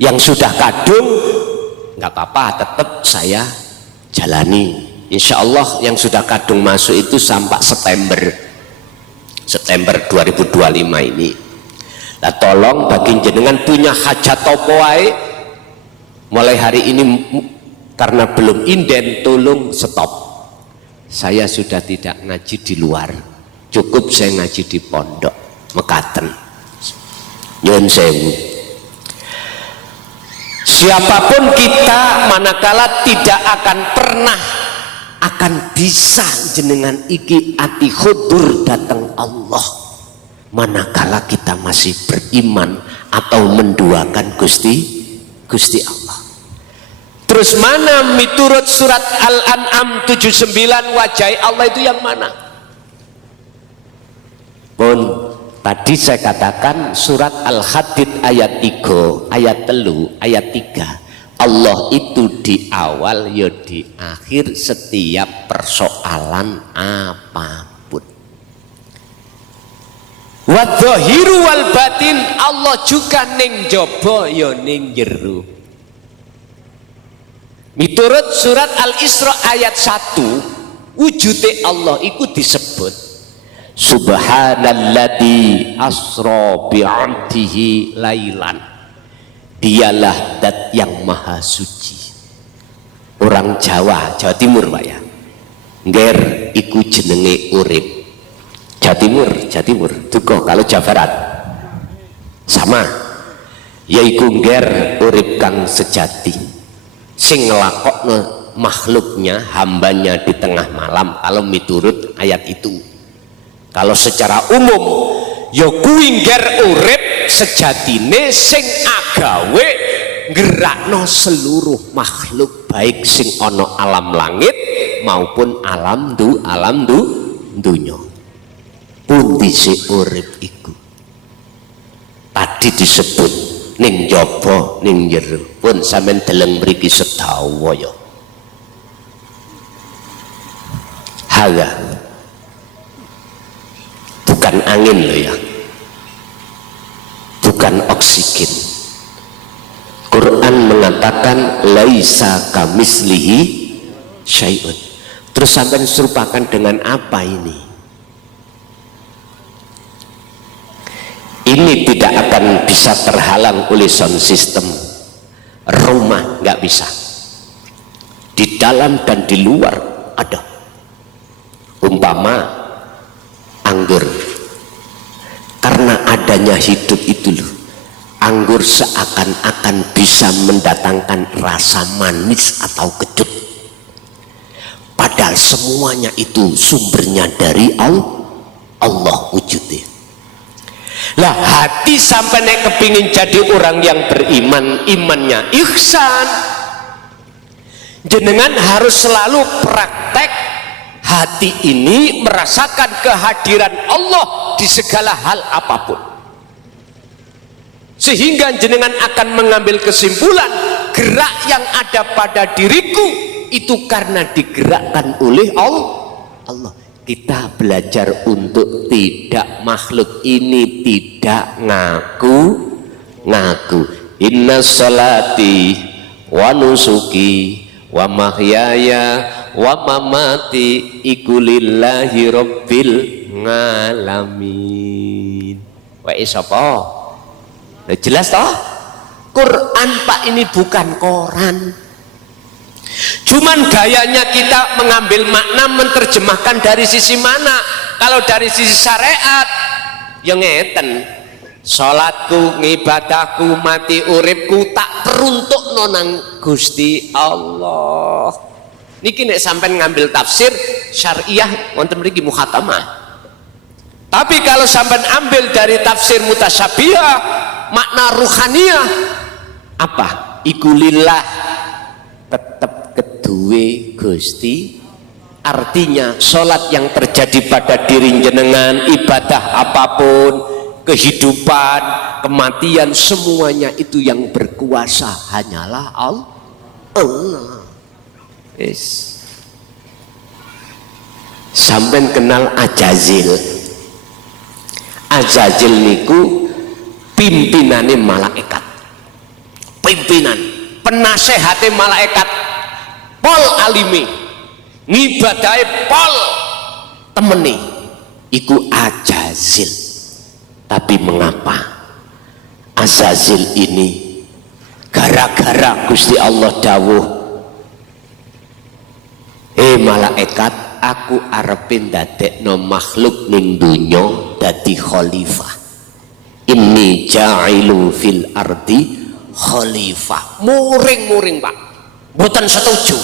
Yang sudah kadung nggak apa-apa, tetap saya jalani. Insya Allah yang sudah kadung masuk itu sampai September 2025 ini. Nah, tolong bagi jenengan punya hajat apa wae mulai hari ini karena belum inden, tolong stop. Saya sudah tidak ngaji di luar, cukup saya ngaji di pondok mekaten. Nyuwun sewu. Siapapun kita manakala tidak akan pernah akan bisa jenengan iki ati khudur datang Allah manakala kita masih beriman atau menduakan Gusti Allah. Terus mana miturut surat Al-An'am 79 wajah Allah itu yang mana? Pun tadi saya katakan surat Al-Hadid ayat 3, ayat 3, ayat 3. Allah itu di awal ya di akhir setiap persoalan apapun. Wa dhahiru wal batin, Allah juga ning jaba ya ning jero. Miturut surat Al-Isra ayat 1, wujude Allah iku disebut Subhanalladzi asra bi'abdihi lailan. Dialah dat yang maha suci. Orang Jawa Timur Pak ya. Ngger iku jenenge urip. Jawa Timur. Duko kalau Jawa Barat sama. Yaiku ngger urip kang sejati. Sing nglakokno makhluknya, hambanya di tengah malam kalau miturut ayat itu. Kalau secara umum ya kuwi ngger urip sejatine sing agawe gerakno seluruh makhluk baik sing ana alam langit maupun alam dunya. Pundi si urip iku tadi disebut ning jaba ning jero. Pun sampean deleng mriki sedawa ya. Haga bukan angin loh ya, bukan oksigen. Quran mengatakan laisa kamislihi syai'un. Terus sampai serupakan dengan apa ini? Ini tidak akan bisa terhalang oleh sound system. Rumah nggak bisa. Di dalam dan di luar ada. Umpama anggur. Karena adanya hidup itu loh, anggur seakan-akan bisa mendatangkan rasa manis atau kecut. Padahal semuanya itu sumbernya dari Allah wujudnya. Lah hati sampai nek kepingin jadi orang yang beriman, imannya ihsan, jenengan harus selalu praktek hati ini merasakan kehadiran Allah di segala hal apapun, sehingga jenengan akan mengambil kesimpulan gerak yang ada pada diriku itu karena digerakkan oleh Allah. kita belajar untuk tidak, makhluk ini tidak ngaku. Inna salati wa nusuki wa mahyaya wa mamati iku lillahi rabbil ngalamin. Wa isapa? Jelas toh? Quran Pak, ini bukan koran. Cuman gayanya kita mengambil makna, menerjemahkan dari sisi mana. Kalau dari sisi syariat yang ngeten, salatku, ngibadahku, mati uripku tak teruntuk nonang Gusti Allah. Niki nek sampai ngambil tafsir syariah wonten mriki mukhatamah. Tapi kalau sampai ambil dari tafsir mutasyabihah, makna ruhaniyah apa? Iku lillah, tetap kedue Gusti. Artinya sholat yang terjadi pada diri jenengan, ibadah apapun, kehidupan, kematian, semuanya itu yang berkuasa hanyalah Allah. Yes. Sampai kenal Ajazil. Ajazil niku pimpinane malaikat, pimpinan penasehate malaikat, pol alimi, ngibadai pol temeni, iku Ajazil. Tapi mengapa Azazil ini? Gara-gara Gusti Allah dawuh, malaikat, aku arepin dadekno makhluk ning dunya dadi khalifah. Inni ja'ilu fil ardi khalifah. Muring-muring Pak, mboten setuju.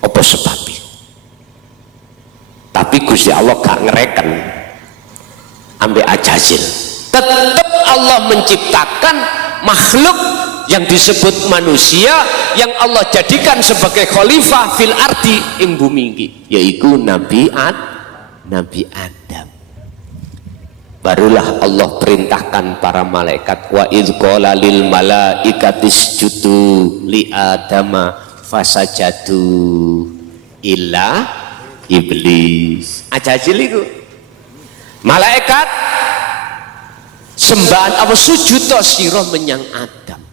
Apa sebabnya? Tapi Gusti Allah gak ngereken ambek Ajazil. Tetap Allah menciptakan makhluk yang disebut manusia yang Allah jadikan sebagai khalifah fil ardi ing bumi iki, yaitu Nabi Adam. Barulah Allah perintahkan para malaikat, wa idz qala lil malaikati isjudu li adama fasajadu illa iblis. Ajazil itu malaikat sembahan apa sujud to sira menyang Adam.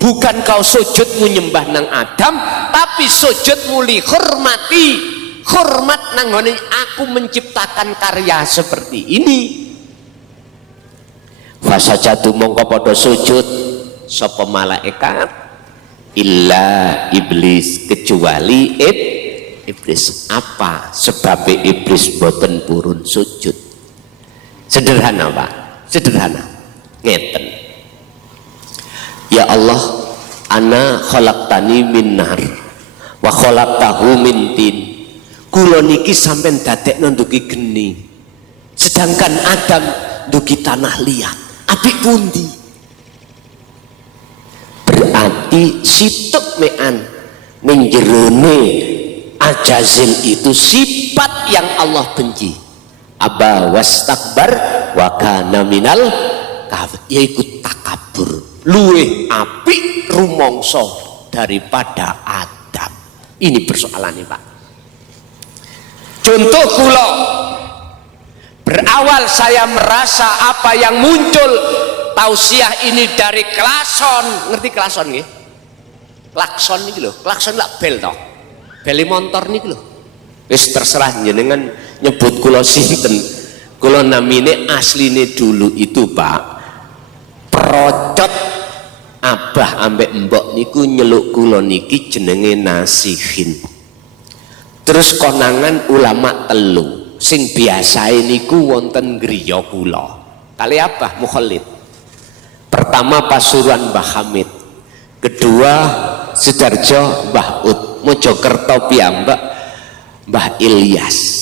Bukan kau sujud menyembah nang Adam, tapi sujud muli hormat nang ngene aku menciptakan karya seperti ini. Fasajadu mongko padha sujud sapa malaikat illa iblis, kecuali iblis. Apa sebab iblis boten purun sujud? Sederhana Pak, sederhana ngeten. Ya Allah, ana khalaqtani min nar wa khalaqtahu min tin. Kula niki sampean dadekno nduki geni, sedangkan Adam nduki tanah liat. Apik pundi? Berarti situk mean ning jerone Ajazil itu sifat yang Allah benci. Aba wastakbar wa kana minal kafir, yaitu takabur, luweh apik rumangsa daripada Adam. Ini persoalan ini Pak. Contoh kula, berawal saya merasa apa yang muncul tausiah ini dari klason. Ngerti klason nggih? Klakson niki lho, klakson lak bel toh. Beli motor niki lho. Wis terserah jenengan nyebut kula sinten. Kula namine asline dulu itu Pak, perocot abah ambek mbok niku nyeluk kula niki jenenge Nasihin. Terus konangan ulama telu sing biasae niku wonten griya kula. Kali abah Mukhalid. Pertama Pasuruan Mbah Hamid, kedua Sidarjo Mbah Ud, Mojokerto piyambak Mbah Ilyas.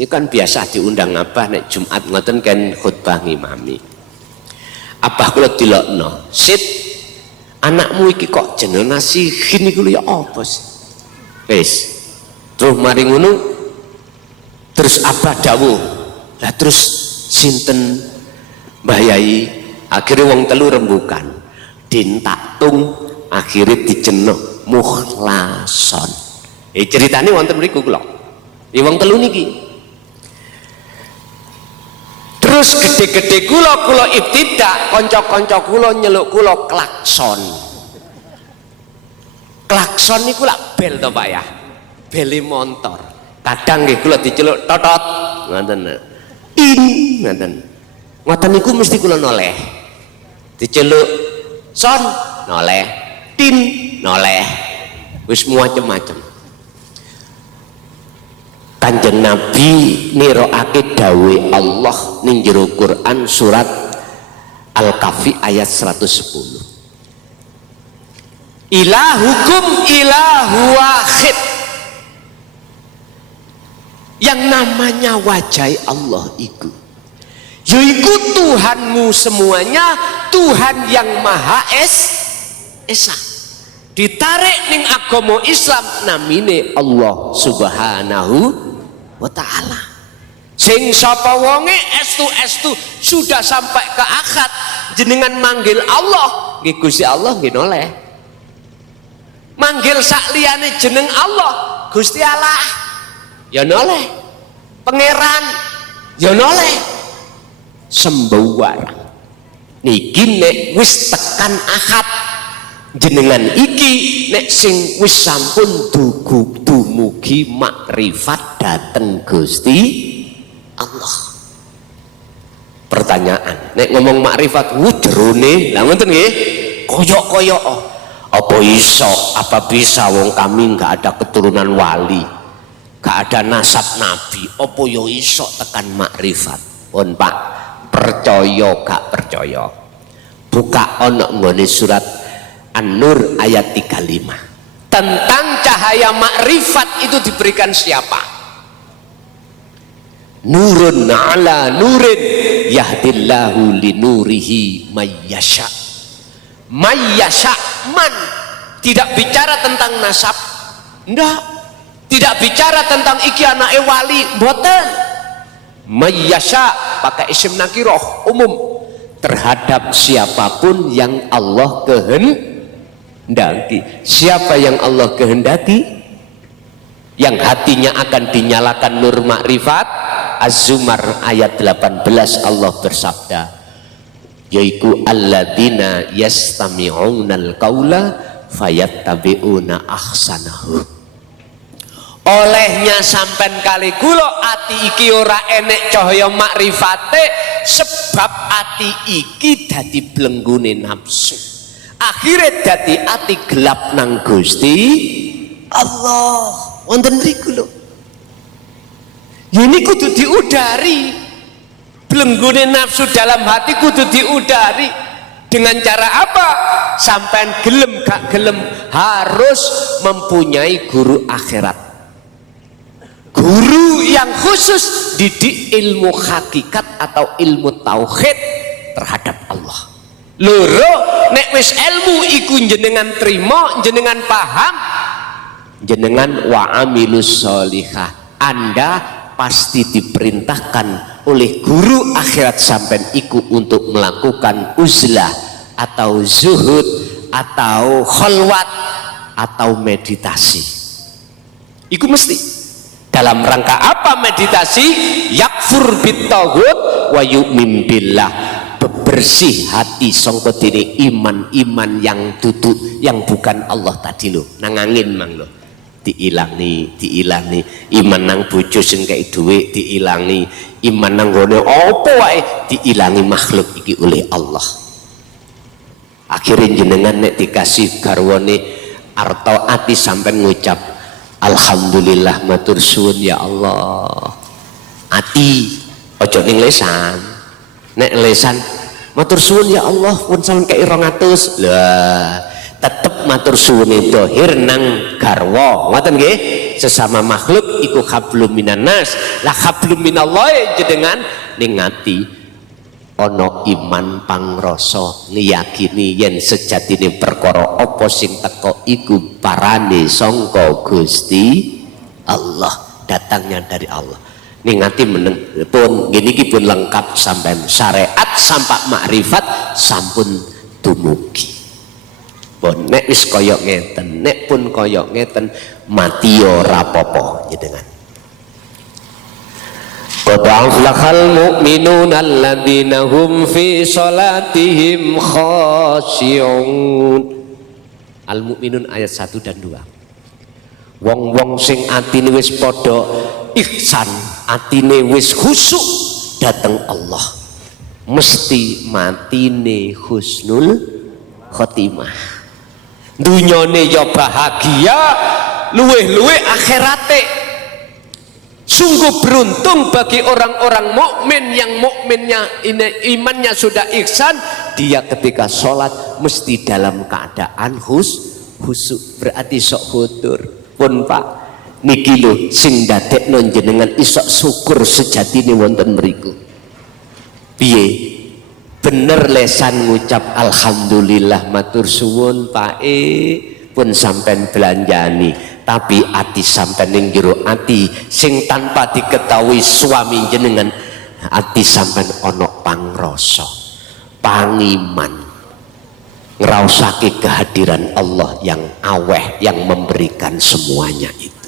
Ini kan biasa diundang abah nek Jumat ngoten kan khutbah ngimami. Abah kula dilokno, "Sit, anakmu iki kok jenenge Nasihin iku ya apa sih?" Wis. Terus mari ngono, terus abah dawuh, "Lah terus sinten Mbah Yai?" Akhirnya wong telu rembukan. Dintaktung akhirnya dijeneng Mukhlason. Ceritane wonten mriku kula. wong telu niki. Terus gede-gede kula ibtidak, kanca-kanca kula nyeluk kula klakson. Klakson niku lak bel to Pak ya. Beli motor. Kadang nggih kula diceluk totot ngoten. Ting ngoten. Ngoten niku mesti kula noleh. Diceluk son noleh, tin noleh. Wis macem-macem. Kanjeng Nabi nirokake dawuh Allah ning jero Quran surat Al-Kahfi ayat 110. Ilahukum ilahu wahid. Yang namanya wajah Allah itu yaitu Tuhanmu semuanya, Tuhan yang Maha Esa. Ditarik ning agama Islam namine Allah Subhanahu wa ta'ala. Sing sapa wonge estu sudah sampai ke akad jenengan manggil Allah nggih Gusti Allah nggih noleh. Manggil sak liyane jeneng Allah Gusti Allah ya noleh. Pangeran ya noleh. Sembarang niki nek wis tekan akad jenengan iki nek sing wis sampun dumugi makrifat dateng Gusti Allah. Pertanyaan, nek ngomong makrifat jerone lha ngoten nggih koyok-koyok apa iso, apa bisa wong kami enggak ada keturunan wali, enggak ada nasab nabi, apa yo iso tekan makrifat. Pun Pak, percaya gak percaya buka ono nggone surat An-Nur ayat 35 tentang cahaya makrifat itu diberikan siapa? Nurun ala nurin yahdillahu linurihi mayyasha. Mayyasha man, tidak bicara tentang nasab, enggak, tidak bicara tentang iki anake wali, mboten. Mayyasha pakai isim nakiroh umum terhadap siapapun yang Allah kehendaki. Siapa yang Allah kehendaki, yang hatinya akan dinyalakan nur makrifat. Az-Zumar ayat 18 Allah bersabda, yaitu alladzina yastami'unal qaula fayattabi'una ahsanahu. Olehnya sampean kali kula ati iki ora enek cahaya makrifate sebab ati iki dadi blenggune nafsu. Akhire dadi ati gelap nang Gusti Allah. Wonten mriku lho. Ini kudu diudari. Blenggune nafsu dalam hati kudu diudari. Dengan cara apa? Sampean gelem gak gelem harus mempunyai guru akhirat. Guru yang khusus didik ilmu hakikat atau ilmu tauhid terhadap Allah. Loro nek wis ilmu iku jenengan trima, jenengan paham, jenengan wa amilus sholihah, Anda pasti diperintahkan oleh guru akhirat sampean iku untuk melakukan uzlah atau zuhud atau khalwat atau meditasi. Iku mesti dalam rangka apa meditasi? Yakfur bitaghut wa yu'min billah, bebersih hati sangka dene iman yang duduk yang bukan Allah tadi lho, nang angin mang lho. Diilangi iman nang bojo sing kei dhuwit, diilangi iman nang gone apa wae, diilangi makhluk iki oleh Allah. Akhirnya jenengan nek dikasih garwane arta ati sampean ngucap alhamdulillah matur suwun ya Allah. Ati ojo ning lesan. Nek lesan matur suwun ya Allah pun sampean kei 200. Lah tetep matur suwun dohir nang garwa ngoten nggih, sesama makhluk iku hablum minan nas, la hablum minallahi. Jenengan ning ati ana iman pangrasa ngiyakini yen sejatine perkara apa sing teko iku parane sangka Gusti Allah, datangnya dari Allah. Ning ati meneng pun ngene iki pun lengkap sampean syariat sampak makrifat sampun dumugi. Bon, nek wis koyok ngeten, nek pun koyok ngeten, mati ora apa-apa jenengan. qad aflahal mu'minuna alladzina hum fi salatihim khashi'un. Al-Mu'minun ayat 1 dan 2. Wong-wong sing atine wis padha ihsan, atine wis khusyuk dateng Allah, mesti matine husnul khotimah. Dunyane ya bahagia, luweh-luweh akhirate. Sungguh beruntung bagi orang-orang mukmin yang mukminnya imannya sudah ihsan, dia ketika sholat mesti dalam keadaan khusyuk, berarti sok hudur. Pun Pak, niki lho sing dadekno jenengan isok syukur sejatine wonten mriku. Piye? Bener lesan ngucap alhamdulillah matur suwun Pak pun sampean belanjani, tapi ati sampean ning jero ati sing tanpa diketahui suami jenengan, ati sampean ana pangrasa, pangiman, ngraosake kehadiran Allah yang aweh yang memberikan semuanya itu.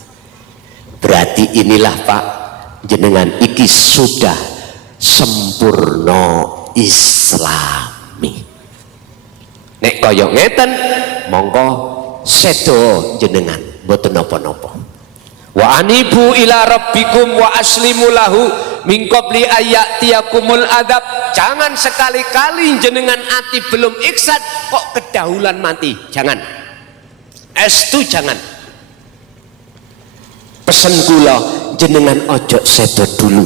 Berarti inilah Pak, jenengan iki sudah sempurna Islami. Nek kaya ngeten monggo sedo jenengan mboten napa-napa. Wa anibu ila rabbikum wa aslimu lahu min qabli ayatiyakumul adab. Jangan sekali-kali jenengan ati belum ihsan kok kedahulan mati, jangan. Estu jangan. Pesen kula jenengan ojo sedo dulu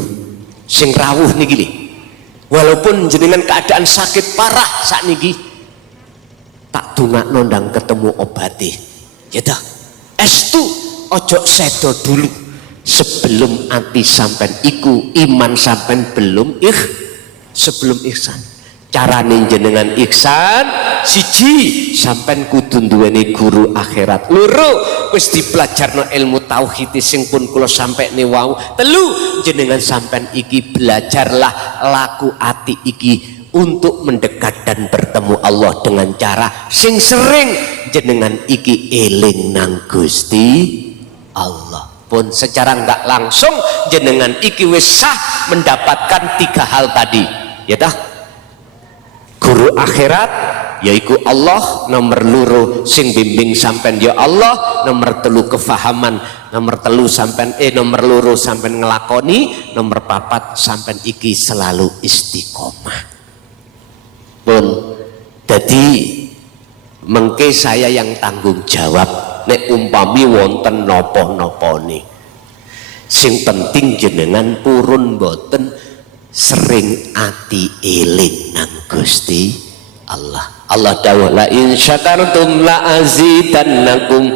sing rawuh niki lho. Walaupun jenengan keadaan sakit parah saat niki, tak dongakno ndang ketemu obati. Ya dah. Estu ojo sedo dulu sebelum ati sampean iku iman sampean belum sebelum ihsan. Carane jenengan ihsan siji, sampean kudu duweni guru akhirat. Loro, wis dipelajarno ilmu tauhid sing pun kula sampekne wau. Telu, jenengan sampean iki belajarlah laku ati iki untuk mendekat dan bertemu Allah dengan cara sing sering jenengan iki eling nang Gusti Allah. Pun secara enggak langsung jenengan iki wis sah mendapatkan 3 hal tadi. Ya tah? Guru akhirat yaitu Allah, nomor loro sing bimbing sampean ya Allah, nomor telu kefahaman, nomor telu sampean nomor loro sampean ngelakoni, nomor 4 sampean iki selalu istiqomah. Pun jadi mengke saya yang tanggung jawab nek umpami wonten napa-napane. Sing penting jenengan purun boten sering ati eling nang Gusti Allah. Allah dawuh la in syakartum la azidannakum.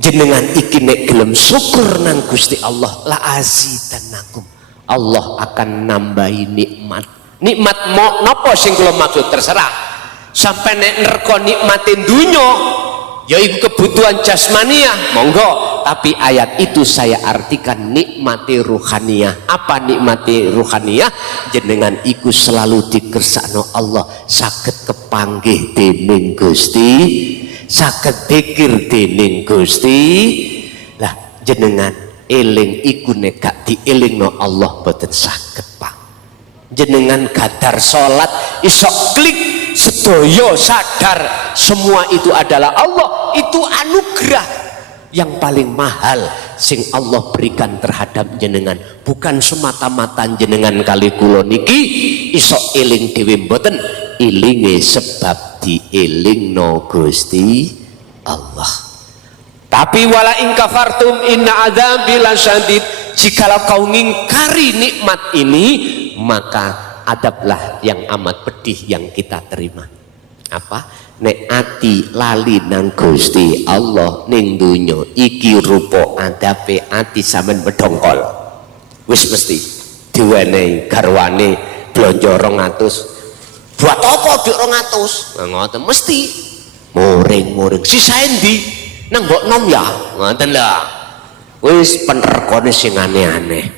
Jenengan iki nek gelem syukur nang Gusti Allah la azidannakum. Allah akan nambahi nikmat. Nikmat mau napa sing kula maksud terserah. Sampai nek nerka nikmatin dunya yaitu kebutuhan jasmaniah monggo, tapi ayat itu saya artikan nikmati ruhaniyah. Apa nikmati ruhaniyah? Jenengan iku selalu dikersakno Allah, saged kepanggih dening Gusti, saged dzikir dening Gusti. Lah jenengan eling iku nek gak dielingno Allah boten saged Pak. Jenengan gadar salat isok klik sedoyo sadar semua itu adalah Allah, itu anugerah yang paling mahal sing Allah berikan terhadap jenengan. Bukan semata-mata jenengan kali kula niki isok eling dhewe mboten, elinge sebab dielingno Gusti Allah. Tapi wala in kafartum inna adzabi lasyadid. Jikalau kau ngingkari nikmat ini, maka adablah yang amat pedih yang kita terima. Apa? Nek ati lali nang Gusti Allah ning donya iki rupa adabe ati sampean bedongkol. Wis mesti diwenehi garwane blonjo 200. Buat apa dik 200? Ngoten mesti muring-muring. Sisae ndi? Nang mbok nom ya. Ngoten lho. Wis penerkone sing aneh-aneh.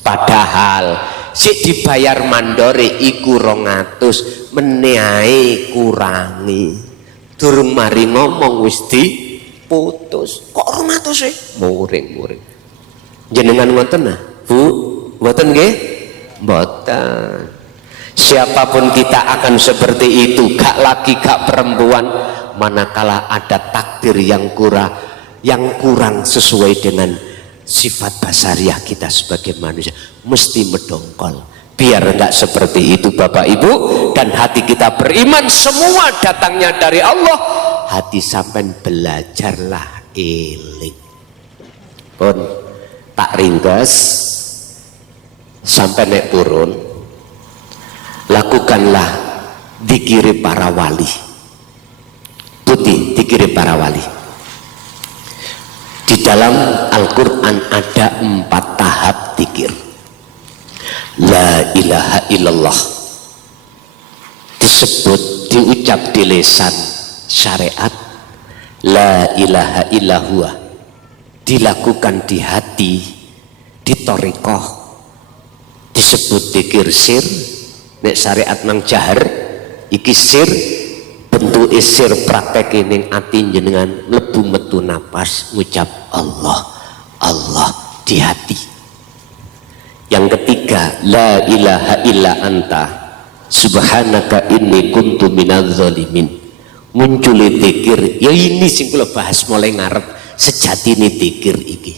Padahal sik dibayar mandore iku 200, meneae kurangi. Durung mari ngomong wis diputus. Kok 200 e? Muring-muring. Jenengan ngoten nah, Bu, mboten nggih? Mboten. Siapapun kita akan seperti itu, gak laki gak perempuan, manakala ada takdir yang kurang sesuai dengan sifat basariah kita sebagai manusia, mesti mendongkol. Biar enggak seperti itu Bapak Ibu, dan hati kita beriman semua datangnya dari Allah. Hati sampai belajarlah eling. Pun tak ringkas sampai naik turun, lakukanlah dikiri para wali. Putih dikiri para wali. Di dalam Al-Quran ada 4 tahap dikir. La ilaha illallah disebut, diucap di lisan syariat. La ilaha illahua dilakukan di hati, di thariqah disebut dikir sir. Nek syariat nang jahar iki sir, bentuk isir praktek ning ati jenengan mlebu metu napas ngucap Allah Allah di hati. Yang ketiga, la ilaha illa anta subhanaka inni kuntu minadz zalimin. Muncul dzikir, ya ini sing kula bahas mulai ngarep, sejatine dzikir iki.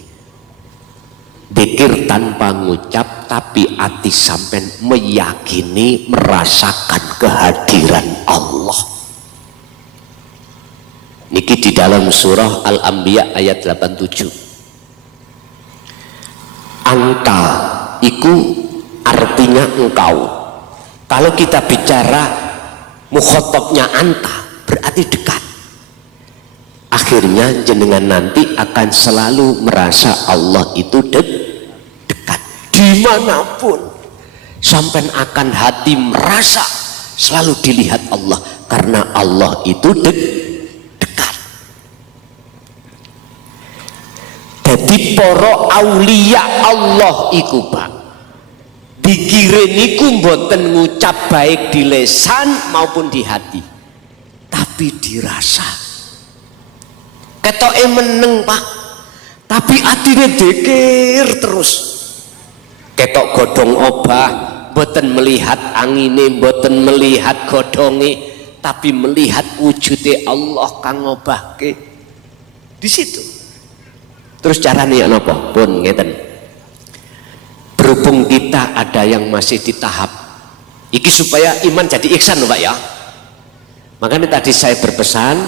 Dzikir tanpa ngucap tapi hati sampean meyakini, merasakan kehadiran Allah. Niki di dalam surah Al-Anbiya ayat 87. Anta iku artinya engkau. Kalau kita bicara mukhotabnya anta, berarti dekat. Akhirnya jenengan nanti akan selalu merasa Allah itu dekat. Dimanapun sampai akan hati merasa selalu dilihat Allah, karena Allah itu dekat. Jadi para aulia Allah iku Pak, dikire niku mboten ngucap baik di lisan maupun di hati, tapi dirasa. Ketoke meneng Pak, tapi atine dikir terus. Ketok godhong obah, mboten melihat angine, mboten melihat godhonge, tapi melihat wujude Allah kang ngobahke di situ. Terus caranya napa? Pun ngeten. Berhubung kita ada yang masih di tahap iki supaya iman jadi ihsan Pak ya. Makanya tadi saya berpesan,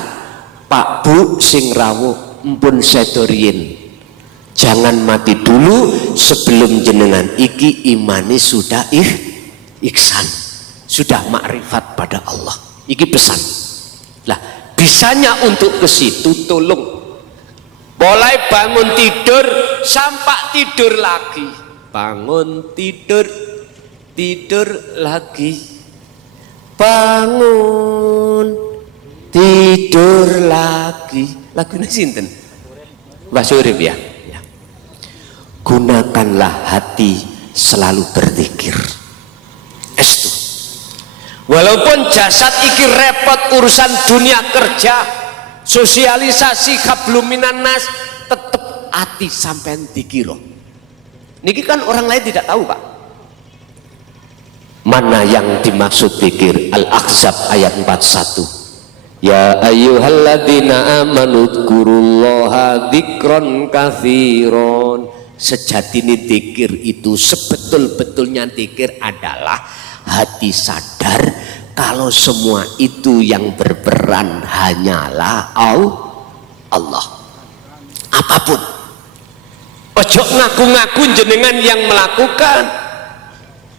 Pak Bu sing rawuh mpun sedo riyin, jangan mati dulu sebelum jenengan iki imani sudah ihsan, sudah makrifat pada Allah. Iki pesan. Lah, bisanya untuk ke situ tolong. Mulai bangun tidur sampai tidur lagi, bangun tidur, tidur lagi, bangun tidur lagi. Lagunya sinten? Mbah Surip ya? Ya. Gunakanlah hati selalu berzikir. Estu. Walaupun jasad iki repot urusan dunia kerja, sosialisasi kabluminan nas, tetap hati sampean dikira. Niki kan orang lain tidak tahu Pak. Mana yang dimaksud zikir? Al-Ahzab ayat 41. Ya ayyuhalladzina amanu dzkurullaha dzikron katsiron. Sejatine zikir itu, sebetul-betulnya zikir adalah hati sadar kalau semua itu yang berperan hanyalah Allah. Apapun, ojo ngaku-ngaku jenengan yang melakukan,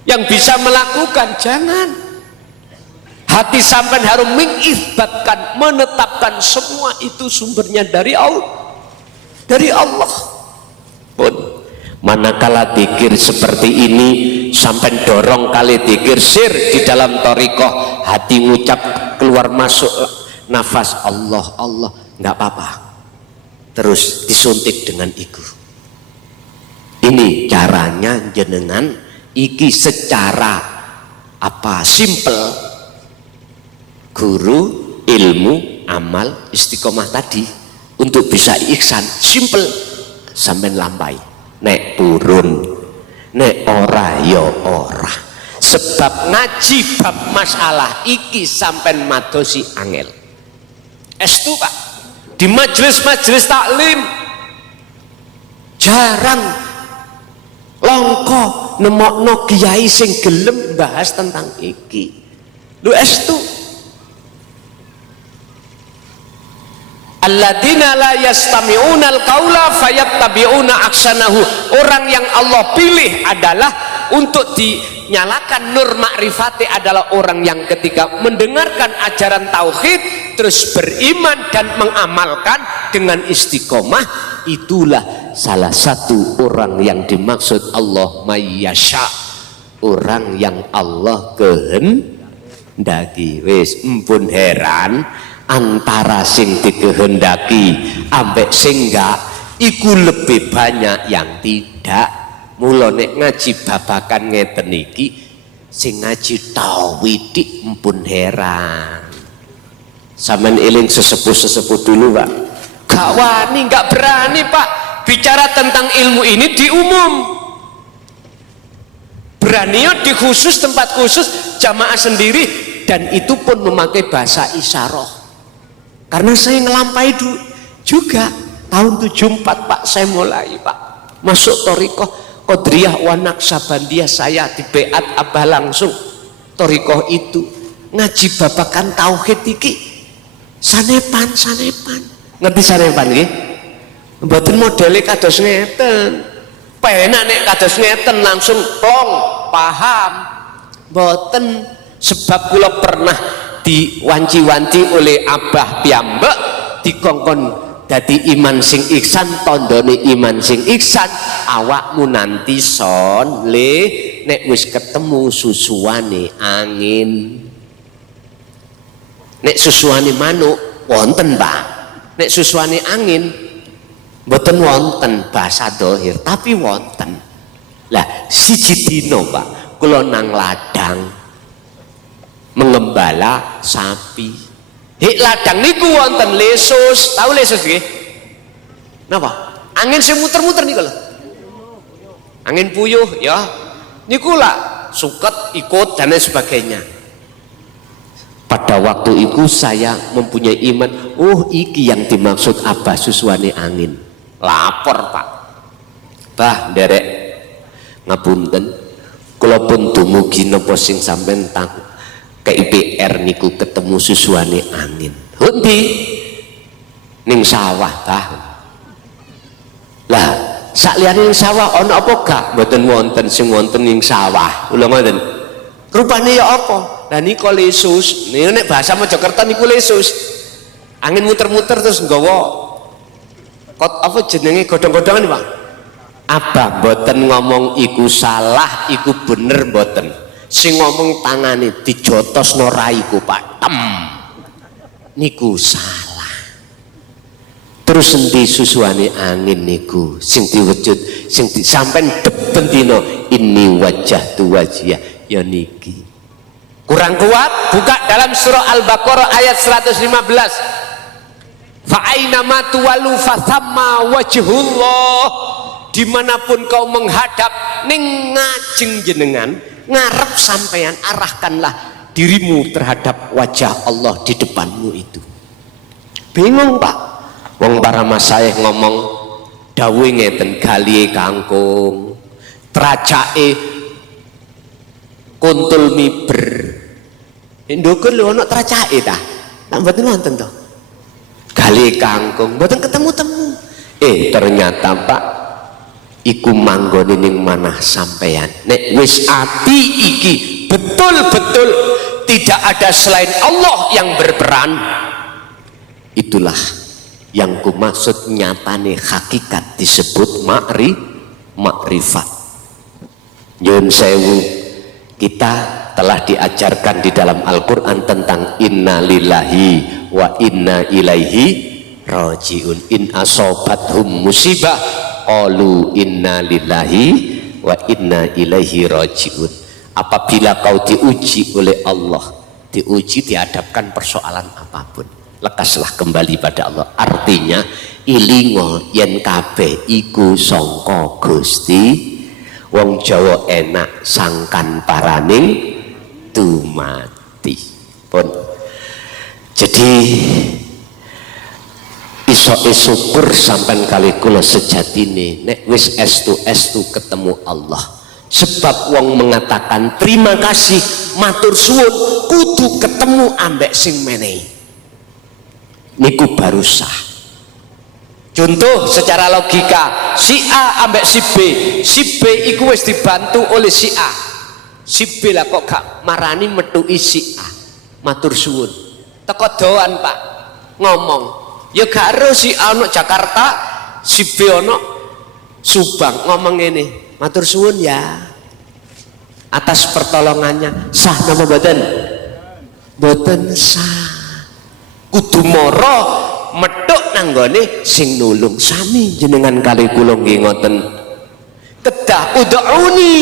yang bisa melakukan, jangan. Hati sampai harus mengisbatkan, menetapkan semua itu sumbernya dari Allah, dari Allah. Pun manakala dzikir seperti ini sampai dorong kali dzikir sir di dalam thariqah, hati ngucap keluar masuk nafas Allah Allah, nggak apa-apa, terus disuntik dengan itu. Ini caranya jenengan iki secara apa simple, guru ilmu amal istiqomah tadi untuk bisa ihsan simple sampai lampai. Nek turun nek ora ya ora. Sebab ngaji bab masalah iki sampean madosi angel. Estu Pak, di majelis-majelis taklim jarang longko nemokno kiai sing gelem bahas tentang iki. Lu estu alladzina la yastami'una al-qaula fayattabi'una aksanahu. Orang yang Allah pilih adalah untuk dinyalakan nur makrifati adalah orang yang ketika mendengarkan ajaran tauhid terus beriman dan mengamalkan dengan istiqomah. Itulah salah satu orang yang dimaksud Allah mayyasha, orang yang Allah kehendaki. Wis empun heran antara sing dikehendaki ambek sing enggak iku lebih banyak yang tidak. Mula nek ngaji babakan ngeten iki sing ngaji tauhid empun heran. Sampeyan eling sesepuh-sesepuh dulu Pak, gak wani, gak berani Pak bicara tentang ilmu ini di umum. Beraninya di khusus, tempat khusus, jamaah sendiri, dan itu pun memakai bahasa isyarah. Karena saya ngelampai juga tahun 74 Pak, saya mulai Pak masuk Thariqah Qadriyah wa Naqsabandiyah. Saya di beat Abah langsung Thariqah itu ngaji babakan tauhid iki sanepan. Ngerti sanepan nggih? Mboten modele kados ngeten. Penak nek kados ngeten langsung plong paham. Mboten, sebab kula pernah diwanci-wanci oleh Abah piyambak dikongkon dadi iman sing ihsan, tandane iman sing ihsan awakmu nanti son le nek wis ketemu susuane angin. Nek susuane manuk wonten Pak, nek susuane angin mboten wonten bahasa dohir tapi wonten. Lah siji dina Pak kula nang ladang mengembala sapi. Hik ladang niku wonten lesus, tahu lesus nggih? Napa? Angin sing muter-muter niku lho. Angin puyuh ya. Niku lah suket ikut dan lain sebagainya. Pada waktu itu saya mempunyai iman, oh iki yang dimaksud Abah susuane angin. Lapor Pak. Bah nderek ngapunten, kula pun dumugi napa sing sampean tak KIPR niku ketemu susuane angin. Hundi ning sawah Bah. Lah sakliyane ning sawah ana apa gak? Mboten wonten sing wonten ning sawah. Kula ngoten. Rupane ya apa? Lah niku lesus. Niku nek bahasa Mojokerto niku lesus. Angin muter-muter terus nggawa apa jenenge godhong-godhongan Pak. Abah mboten ngomong iku salah, iku bener mboten. Sing ngomong tangane dijotosno raiku Pak, tem niku salah. Terus endi susuane angin niku sing diwujud sing sampean deben dina ini wajah tu wajah ya niki. Kurang kuat buka dalam surah Al-Baqarah ayat 115. Fa aina ma tuwallu fa thamma wajhullah. Dimanapun kau menghadap ning ngajeng jenengan ngarep sampean arahkanlah dirimu terhadap wajah Allah di depanmu itu. Bingung Pak, wong para masyayikh ngomong dawuhe ngeten, galihe kangkung tracake kuntul miber ndukur lho ana tracake ta tak mboten wonten to galihe kangkung mboten ketemu-temu ternyata Pak iku manggone ning manah sampean. Nek wis ati iki betul-betul tidak ada selain Allah yang berperan, itulah yang kumaksud nyatane hakikat disebut makrifat. Nyun sewu, kita telah diajarkan di dalam Al-Quran tentang inna lillahi wa inna ilaihi rajiun. In asobathum musibah qalu inna lillahi wa inna ilaihi rajiun. Apabila kau diuji oleh Allah, diuji dihadapkan persoalan apapun, lekaslah kembali pada Allah. Artinya ilingo yen kabeh iku sangka Gusti, Wong Jawa enak sangkan paraning dumati pun. Jadi iso syukur sampean kali kula sejatine nek wis estu ketemu Allah. Sebab wong mengatakan terima kasih matur suwun kudu ketemu ambek sing menehi niku baru sah. Contoh secara logika, si A ambek si B iku wis dibantu oleh si A, si B lah kok gak marani metui si A matur suwun teko doan Pak ngomong ya gak ero si A ono Jakarta, si B ono Subang, ngomong ini matur suwun ya atas pertolongannya. Sah nama badan boten sah, kudu moro metuk nanggone sing nulung. Sami jenengan kali kula nggih ngoten kedah ud'uni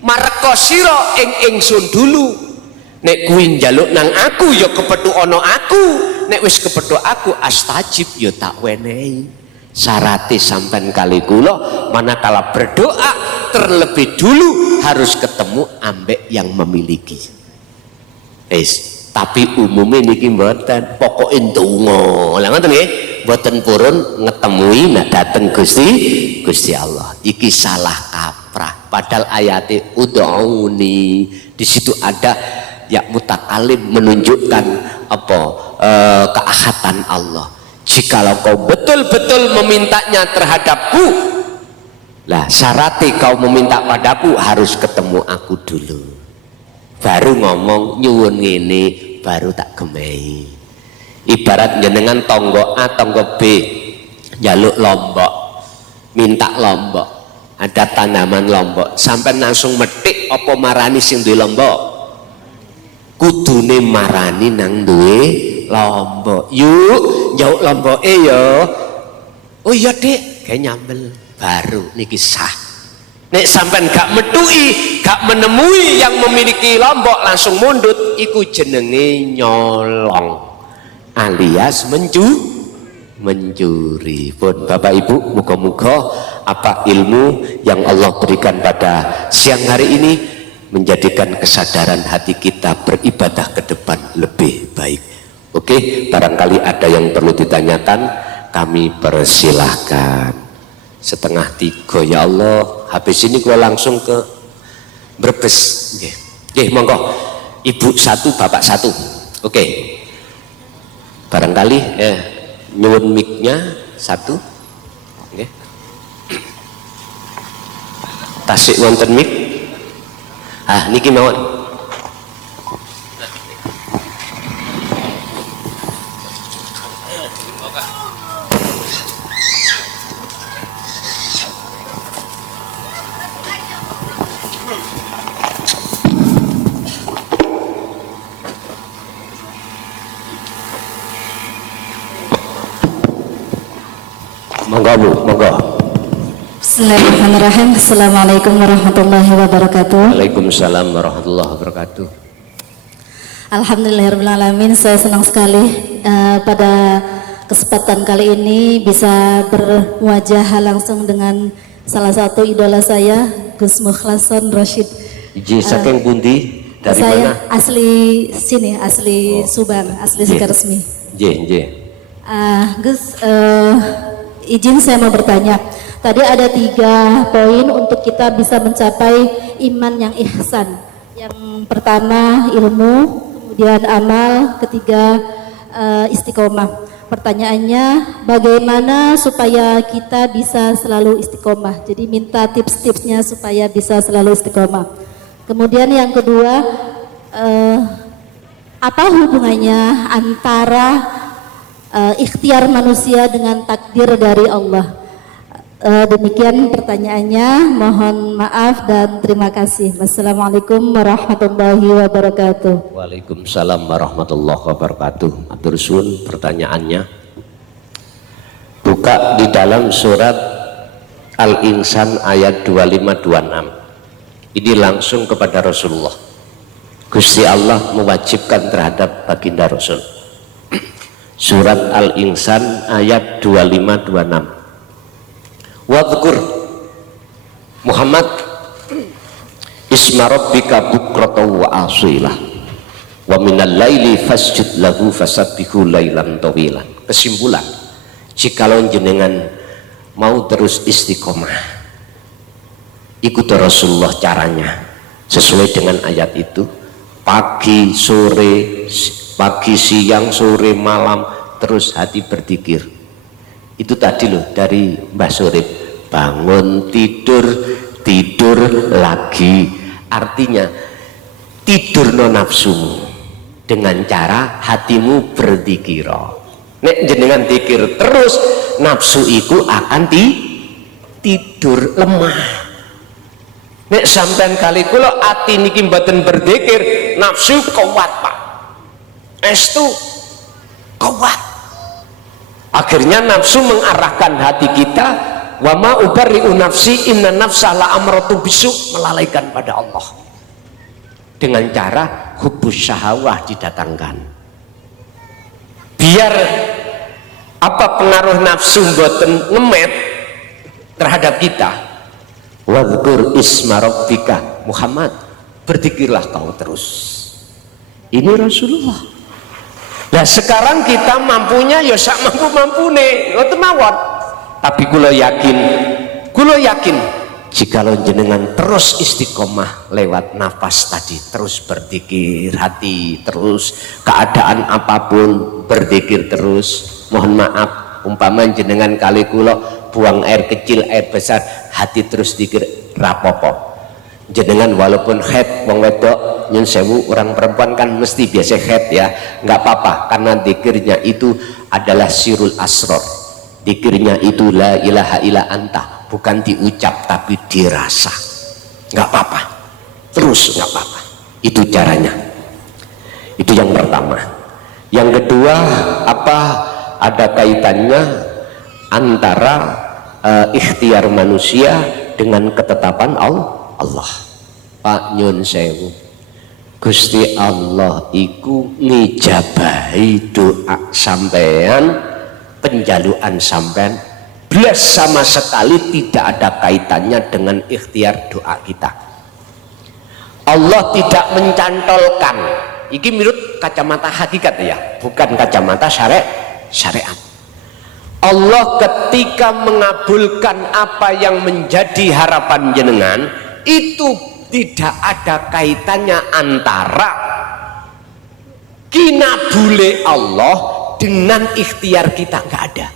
mareka sira ing ingsun dulu, nek kuwi njaluk nang aku ya kepethuk ana aku, nek wis kepethuk aku astajib ya tak wenehi. Syarate sampean kali kula manakala berdoa terlebih dulu harus ketemu ambek yang memiliki. Tapi umumnya niki mboten, pokoke ndonga. Lah ngoten nggih, mboten purun ngetemui nah dateng Gusti Allah. Iki salah kaprah. Padahal ayate ud'uni di situ ada ya mutakalim menunjukkan apa keahatan Allah. Jikalau kau betul-betul memintanya terhadapku, lah syaratnya kau meminta padaku harus ketemu aku dulu. Baru ngomong nyuwun ngene baru tak gemehi. Ibarat jenengan tonggo A tonggo B jaluk lombok, minta lombok, ada tanaman lombok, sampai langsung metik apa marani sing duwe lombok, kudune marani nang duwe lombok. Yuk jauh lombok ya. Oh iya Dek, kayak nyambel baru niki sah. Nek sampean gak metui, gak menemui yang memiliki lombok langsung mundut, iku jenenge nyolong alias mencuri. Pun Bapak Ibu, muga-muga apa ilmu yang Allah berikan pada siang hari ini menjadikan kesadaran hati kita beribadah ke depan lebih baik. Oke, barangkali ada yang perlu ditanyakan, kami persilahkan. 2:30 ya Allah, habis ini gua langsung ke Brebes. Nggih, monggo. Ibu 1, Bapak 1. Oke. Barangkali nyuwun mic-nya 1. Nggih. Tasik wonten mic. Ah, niki mawon. Monggo Bu, monggo. Bismillahirrahmanirrahim. Assalamualaikum warahmatullahi wabarakatuh. Waalaikumsalam warahmatullahi wabarakatuh. Alhamdulillahirrahmanirrahim. Saya senang sekali pada kesempatan kali ini bisa berwajah langsung dengan salah satu idola saya, Gus Mukhlason Rashid. Saking pundi? Dari saya mana? asli sini, asli Subang, asli Sukaresmi. Gus, izin saya mau bertanya. Tadi ada 3 poin untuk kita bisa mencapai iman yang ihsan. Yang pertama ilmu, kemudian amal, ketiga istiqomah. Pertanyaannya, bagaimana supaya kita bisa selalu istiqomah? Jadi minta tips-tipsnya supaya bisa selalu istiqomah. Kemudian yang kedua, apa hubungannya antara ikhtiar manusia dengan takdir dari Allah? Demikian pertanyaannya, mohon maaf dan terima kasih. Wassalamualaikum warahmatullahi wabarakatuh. Waalaikumsalam warahmatullahi wabarakatuh. Atur suwun pertanyaannya. Buka di dalam surat Al-Insan ayat 25-26. Ini langsung kepada Rasulullah. Gusti Allah mewajibkan terhadap baginda Rasul. Surat Al-Insan ayat 25-26. Wadhkur Muhammad, Isma rabbika bukratan wa asilah wa minal laili fasjud lahu fasabbihu lailan tawilan. Kesimpulan, jikalau jenengan mau terus istiqomah, ikuti Rasulullah caranya sesuai dengan ayat itu, pagi sore, pagi siang sore malam terus hati berzikir. Itu tadi loh dari Mbah Surip, bangun tidur tidur lagi, artinya tidur no nafsumu dengan cara hatimu berzikir. Nek jenengan zikir terus, nafsu itu akan tidur lemah. Nek sampean kali kula ati niki mboten berzikir, nafsu kuat Pak, estu kuat. Akhirnya nafsu mengarahkan hati kita, wa ma ubarri'u nafsi inna nafsa la amratu bisu, melalaikan pada Allah dengan cara hubus syahwah didatangkan. Biar apa pengaruh nafsu mboten ngemet terhadap kita, wadhkur isma rabbika Muhammad, berzikirlah kau terus. Ini Rasulullah. Nah sekarang kita mampunya ya sak mampu-mampune ngoten mawon. Tapi kula yakin jikalau jenengan terus istiqomah lewat nafas tadi, terus berzikir hati, terus keadaan apapun berzikir terus. Mohon maaf, umpama jenengan kali kula buang air kecil air besar, hati terus zikir rapopo. Jenengan walaupun head wong wedok nyun sewu, orang perempuan kan mesti biasa head ya, nggak apa-apa karena zikirnya itu adalah sirul asror. Zikirnya itu la ilaha illa anta, bukan diucap tapi dirasa. Nggak apa-apa, terus nggak apa-apa. Itu caranya. Itu yang pertama. Yang kedua, apa ada kaitannya antara ikhtiar manusia dengan ketetapan Allah? Pak nyun sewu, Gusti Allah iku ngijabahi doa sampean, penjaluan sampean belas sama sekali tidak ada kaitannya dengan ikhtiar doa kita. Allah tidak mencantolkan, iki menurut kacamata hakikat ya, bukan kacamata syariat. Allah ketika mengabulkan apa yang menjadi harapan jenengan, itu tidak ada kaitannya antara kinabule Allah dengan ikhtiar kita, nggak ada.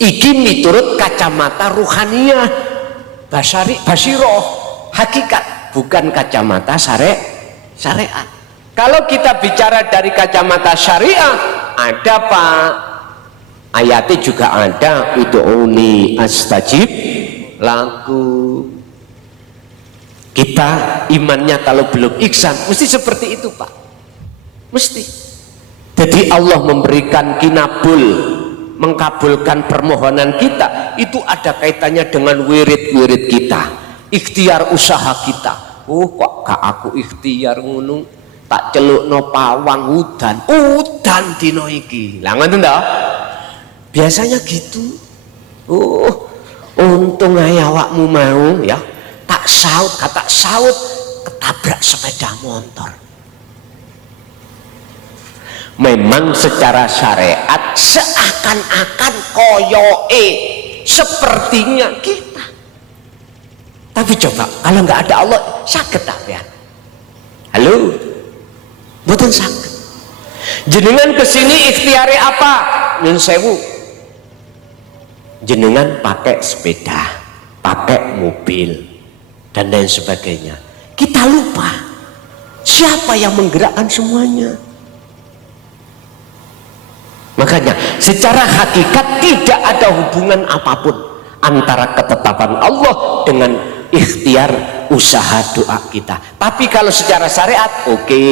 Iki miturut kacamata ruhaniyah, basiroh, hakikat, bukan kacamata syariat. Kalau kita bicara dari kacamata syariah, ada Pak, ayatnya juga ada, ud'uni astajib lakum. Kita imannya kalau belum ihsan mesti seperti itu Pak, mesti. Jadi Allah memberikan kinabul, mengkabulkan permohonan kita, itu ada kaitannya dengan wirid-wirid kita, ikhtiar usaha kita. Oh kok gak aku ikhtiar ngono, tak celuk no pawang udan dino iki lah ngoten to, biasanya gitu. Oh untung aja awakmu mau ya, tak saut ketabrak sepeda motor. Memang secara syariat seakan-akan koyoe sepertinya kita, tapi coba kalau nggak ada Allah sakit tak ya? Halo, betul sakit. Jenengan kesini ikhtiari apa? Nyun sewu, jenengan pakai sepeda, pakai mobil dan lain sebagainya. Kita lupa siapa yang menggerakkan semuanya. Makanya secara hakikat tidak ada hubungan apapun antara ketetapan Allah dengan ikhtiar usaha doa kita. Tapi kalau secara syariat oke.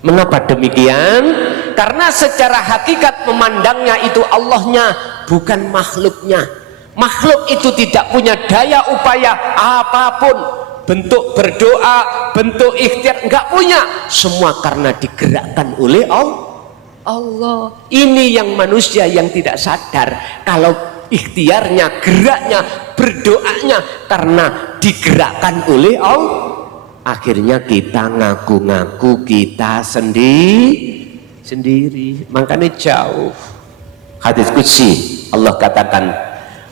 Mengapa demikian? Karena secara hakikat memandangnya itu Allahnya, bukan makhluknya. Makhluk itu tidak punya daya upaya apapun, bentuk berdoa, bentuk ikhtiar, enggak punya. Semua karena digerakkan oleh Allah. Ini yang manusia yang tidak sadar. Kalau ikhtiarnya, geraknya, berdoanya karena digerakkan oleh Allah. Akhirnya kita ngaku-ngaku kita sendiri. Makanya jauh. Hadis qudsi Allah katakan,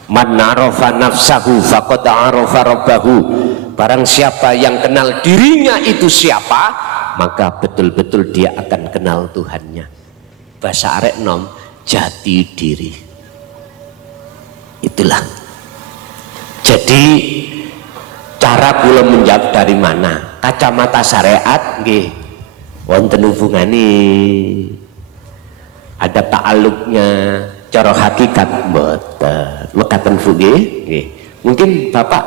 man arafa nafsahu faqad arafa rabbahu. Barang siapa yang kenal dirinya itu siapa, maka betul-betul dia akan kenal Tuhannya. Bahasa arek nom, jati diri. Itulah. Jadi cara kula menjawab dari mana? Kacamata syariat nggih wonten hubungane. Ada ta'alluqnya, cara hakikat mboten. Mekaten nggih. Mungkin Bapak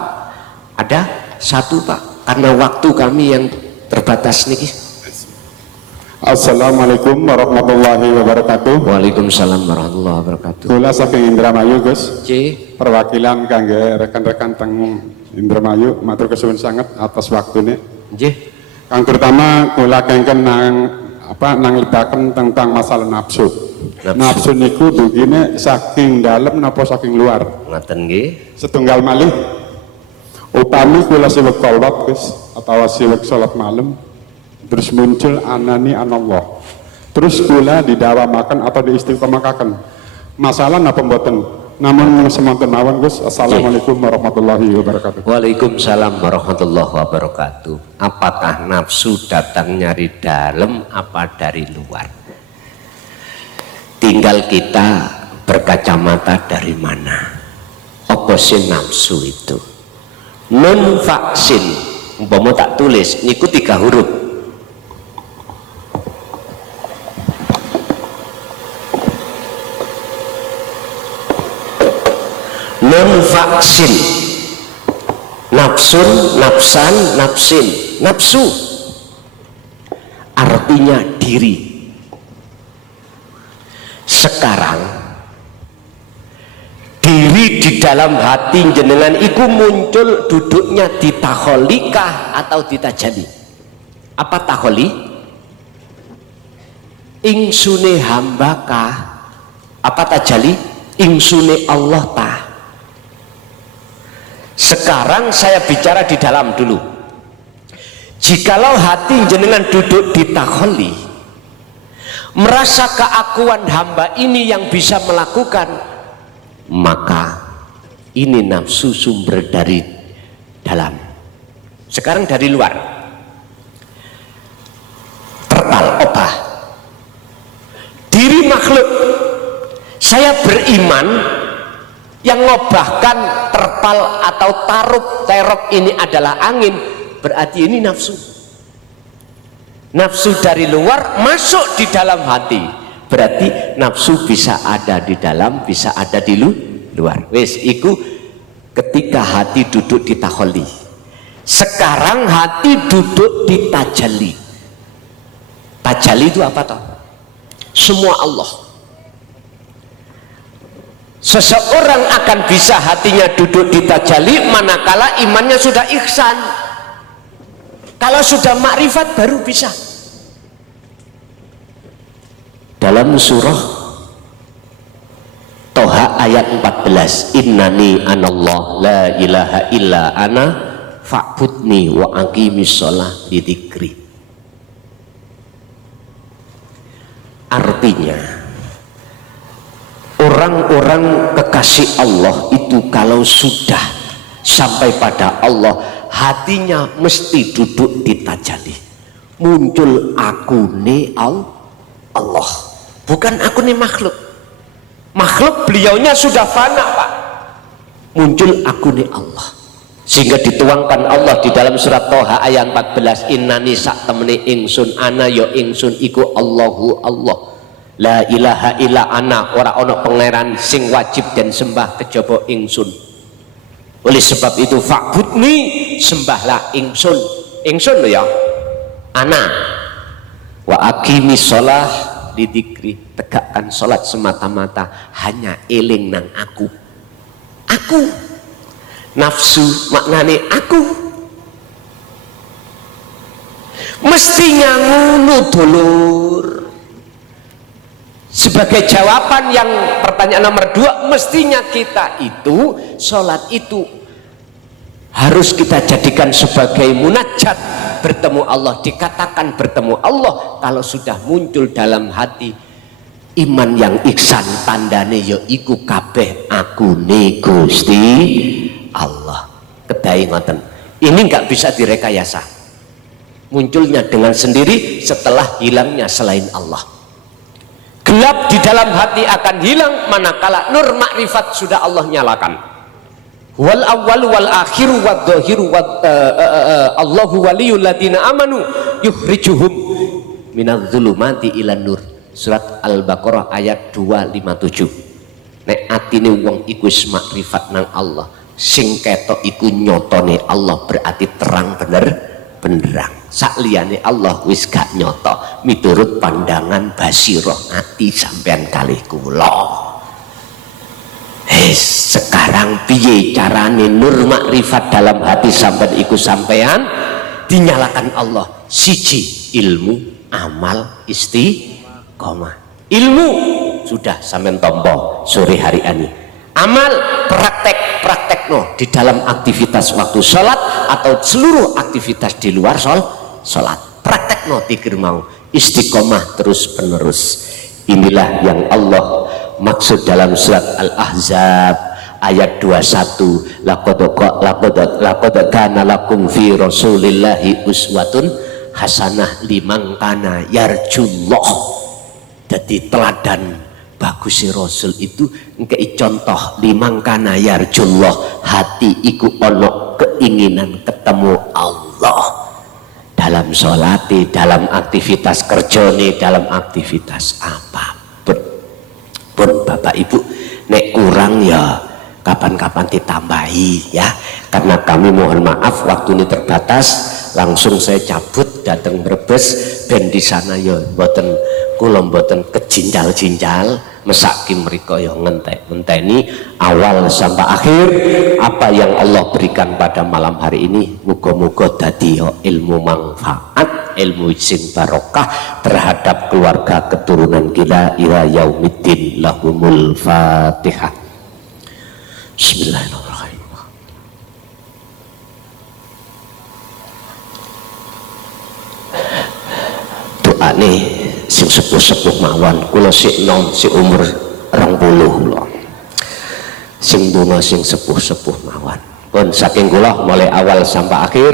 ada satu Pak, karena waktu kami yang terbatas niki. Assalamualaikum warahmatullahi wabarakatuh. Waalaikumsalam warahmatullahi wabarakatuh. Kula saking Indramayu Gus. C. Perwakilan kangge rekan-rekan teng Indramayu, matur kesuwun sangat atas waktune. Nggih. Kang terutama kula kengken nang ledaken tentang masalah nafsu. Nafsu niku begini saking dalam napa saking luar. Ngaten nggih. Setunggal malih upami kula siwek kolot Gus atau siwek salat malam, terus muncul anani anallah, terus kula didawamaken atau diistiqomahkan masalah napa mboten, namun semonten mawon Gus. Assalamualaikum warahmatullahi wabarakatuh. Waalaikumsalam warahmatullahi wabarakatuh. Apakah nafsu datang dari dalam apa dari luar? Tinggal kita berkacamata dari mana. Apa sih nafsu itu? Non vaksin, umpama tak tulis niku 3 huruf. Non vaksin, nafsun, nafsan, nafsin, nafsu artinya diri. Sekarang diri di dalam hati jenengan iku muncul duduknya di takholikah atau di tajali? Apa takholi? Ingsune hambakah? Apa tajali? Ingsune Allah ta. Sekarang saya bicara di dalam dulu. Jikalau hati jenengan duduk di takholi, merasa keakuan hamba ini yang bisa melakukan, maka ini nafsu sumber dari dalam. Sekarang dari luar. Terpal opah. Diri makhluk. Saya beriman yang ngobahkan terpal atau tarup terok ini adalah angin, berarti ini nafsu. Nafsu dari luar masuk di dalam hati, berarti nafsu bisa ada di dalam, bisa ada di luar. Wes iku ketika hati duduk di takholi. Sekarang hati duduk di tajalli. Tajalli itu apa toh? Semua Allah. Seseorang akan bisa hatinya duduk di tajalli manakala imannya sudah ihsan. Kalau sudah makrifat baru bisa. Dalam surah Toha ayat 14, innani anallah la ilaha illa ana fa'budni wa aqimis shalah li dzikri. Artinya orang-orang kekasih Allah itu kalau sudah sampai pada Allah, hatinya mesti duduk di tajalli. Muncul akune Allah, bukan akune makhluk. Makhluk beliaunya sudah fana Pak. Muncul akune Allah, sehingga dituangkan Allah di dalam surat Toha ayat 14, innani sak temene ingsun ana ya ingsun iku Allahu Allah, la ilaha illa ana, ora ana pangeran sing wajib dan sembah kejaba ingsun. Oleh sebab itu fa'budni, sembahlah ingsun. Ingsun lho ya, ana wa aqimis shalah li dzikri, tegakkan salat semata-mata hanya eling nang aku. Aku nafsu maknane aku. Mestinya ngono dulur. Sebab sebagai jawaban yang pertanyaan nomor 2, mestinya kita itu sholat itu harus kita jadikan sebagai munajat, bertemu Allah. Dikatakan bertemu Allah kalau sudah muncul dalam hati iman yang ihsan, tandane ya iku kabeh agune Gusti Allah. Kedai ngoten, ini nggak bisa direkayasa, munculnya dengan sendiri setelah hilangnya selain Allah. Gelap di dalam hati akan hilang manakala nur makrifat sudah Allah nyalakan. Wal awwalu wal akhiru wad dhahiru Allahu waliyul ladina amanu yukhrijuhum minadz zulumati ilan nur. Surat Al-Baqarah ayat 257. Nek atine wong iku wis makrifat nang Allah, sing ketok iku nyotone Allah, berarti terang benerang. Sakliyane Allah wis gak nyoto miturut pandangan basirah ati sampean kalih kula. Sekarang piye carane nur makrifat dalam hati sampean iku sampean dinyalakan Allah? Siji, ilmu, amal, istiqomah. Ilmu sudah sampean tompo sore hari ini. Amal praktek no di dalam aktivitas waktu sholat atau seluruh aktivitas di luar sholat. Praktek no tikir mau. Istiqomah terus penerus. Inilah yang Allah maksud dalam surat Al-Ahzab ayat 21. Laqad kana lakum fi rasulillahi uswatun hasanah liman kana yarjullah. Jadi teladan bagus Rasul itu ngkei contoh liman kana yarjullah, hati iku ono keinginan ketemu Allah dalam sholati, dalam aktivitas kerjane, dalam aktivitas apapun. Pun Bapak Ibu nek kurang ya kapan-kapan ditambahi ya, karena kami mohon maaf waktu ini terbatas, langsung saya cabut datang Brebes ben di sana ya mboten kula mboten kejinjal-jinjal mesaki mriko ya ngenteni awal sampai akhir apa yang Allah berikan pada malam hari ini. Muga-muga dadi ilmu manfaat, ilmu sing barokah terhadap keluarga keturunan kita ila yaumiddin. Lahumul Fatihah. Bismillahirrahmanirrahim. Doa nih sing sepuh-sepuh mawon, kula sik nom sik umur 20 kula. Sing bunga sing sepuh-sepuh mawon. Pun saking kula mulai awal sampai akhir,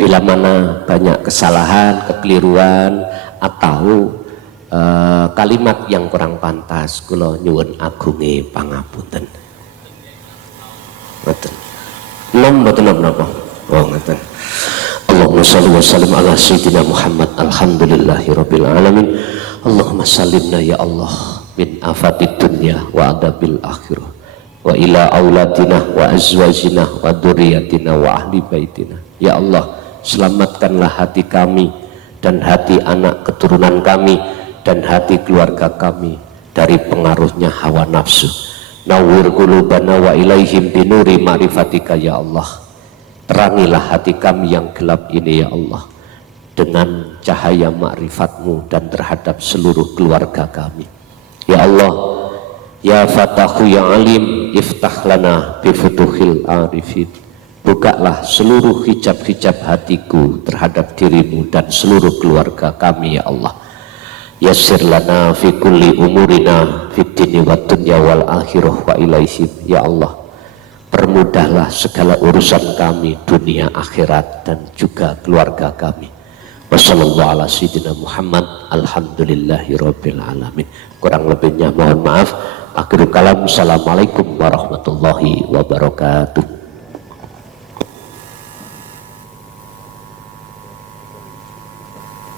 bila mana banyak kesalahan, kekeliruan atau kalimat yang kurang pantas, kula nyuwun agunge pangapunten. Ngoten. Nom mboten napa? Oh ngoten. Allahumma shalli wa sallim ala sayyidina Muhammad. Alhamdulillahirabbil alamin. Allahumma sallimna ya Allah min afatid dunya wa adabil akhirah wa ila aulatina wa azwajina wa dzurriyyatina wa ahli baitina. Ya Allah, selamatkanlah hati kami dan hati anak keturunan kami dan hati keluarga kami dari pengaruhnya hawa nafsu. Nawwir qulubana wa ilaihim binuri ma'rifatika ya Allah. Terangilah hati kami yang gelap ini ya Allah dengan cahaya ma'rifatmu dan terhadap seluruh keluarga kami. Ya Allah, ya Fatahu ya Alim, iftah lana bifutuhil arifin. Bukalah seluruh hijab-hijab hatiku terhadap dirimu dan seluruh keluarga kami ya Allah. Yassir lana fi kulli umurina fid dini wad dunya wal akhirah wa ilaihim. Ya Allah, permudahlah segala urusan kami dunia akhirat dan juga keluarga kami. Wassallallahu ala sayyidina Muhammad. Alhamdulillahirabbil alamin. Kurang lebihnya mohon maaf. Akhirul kalam. Assalamualaikum warahmatullahi wabarakatuh.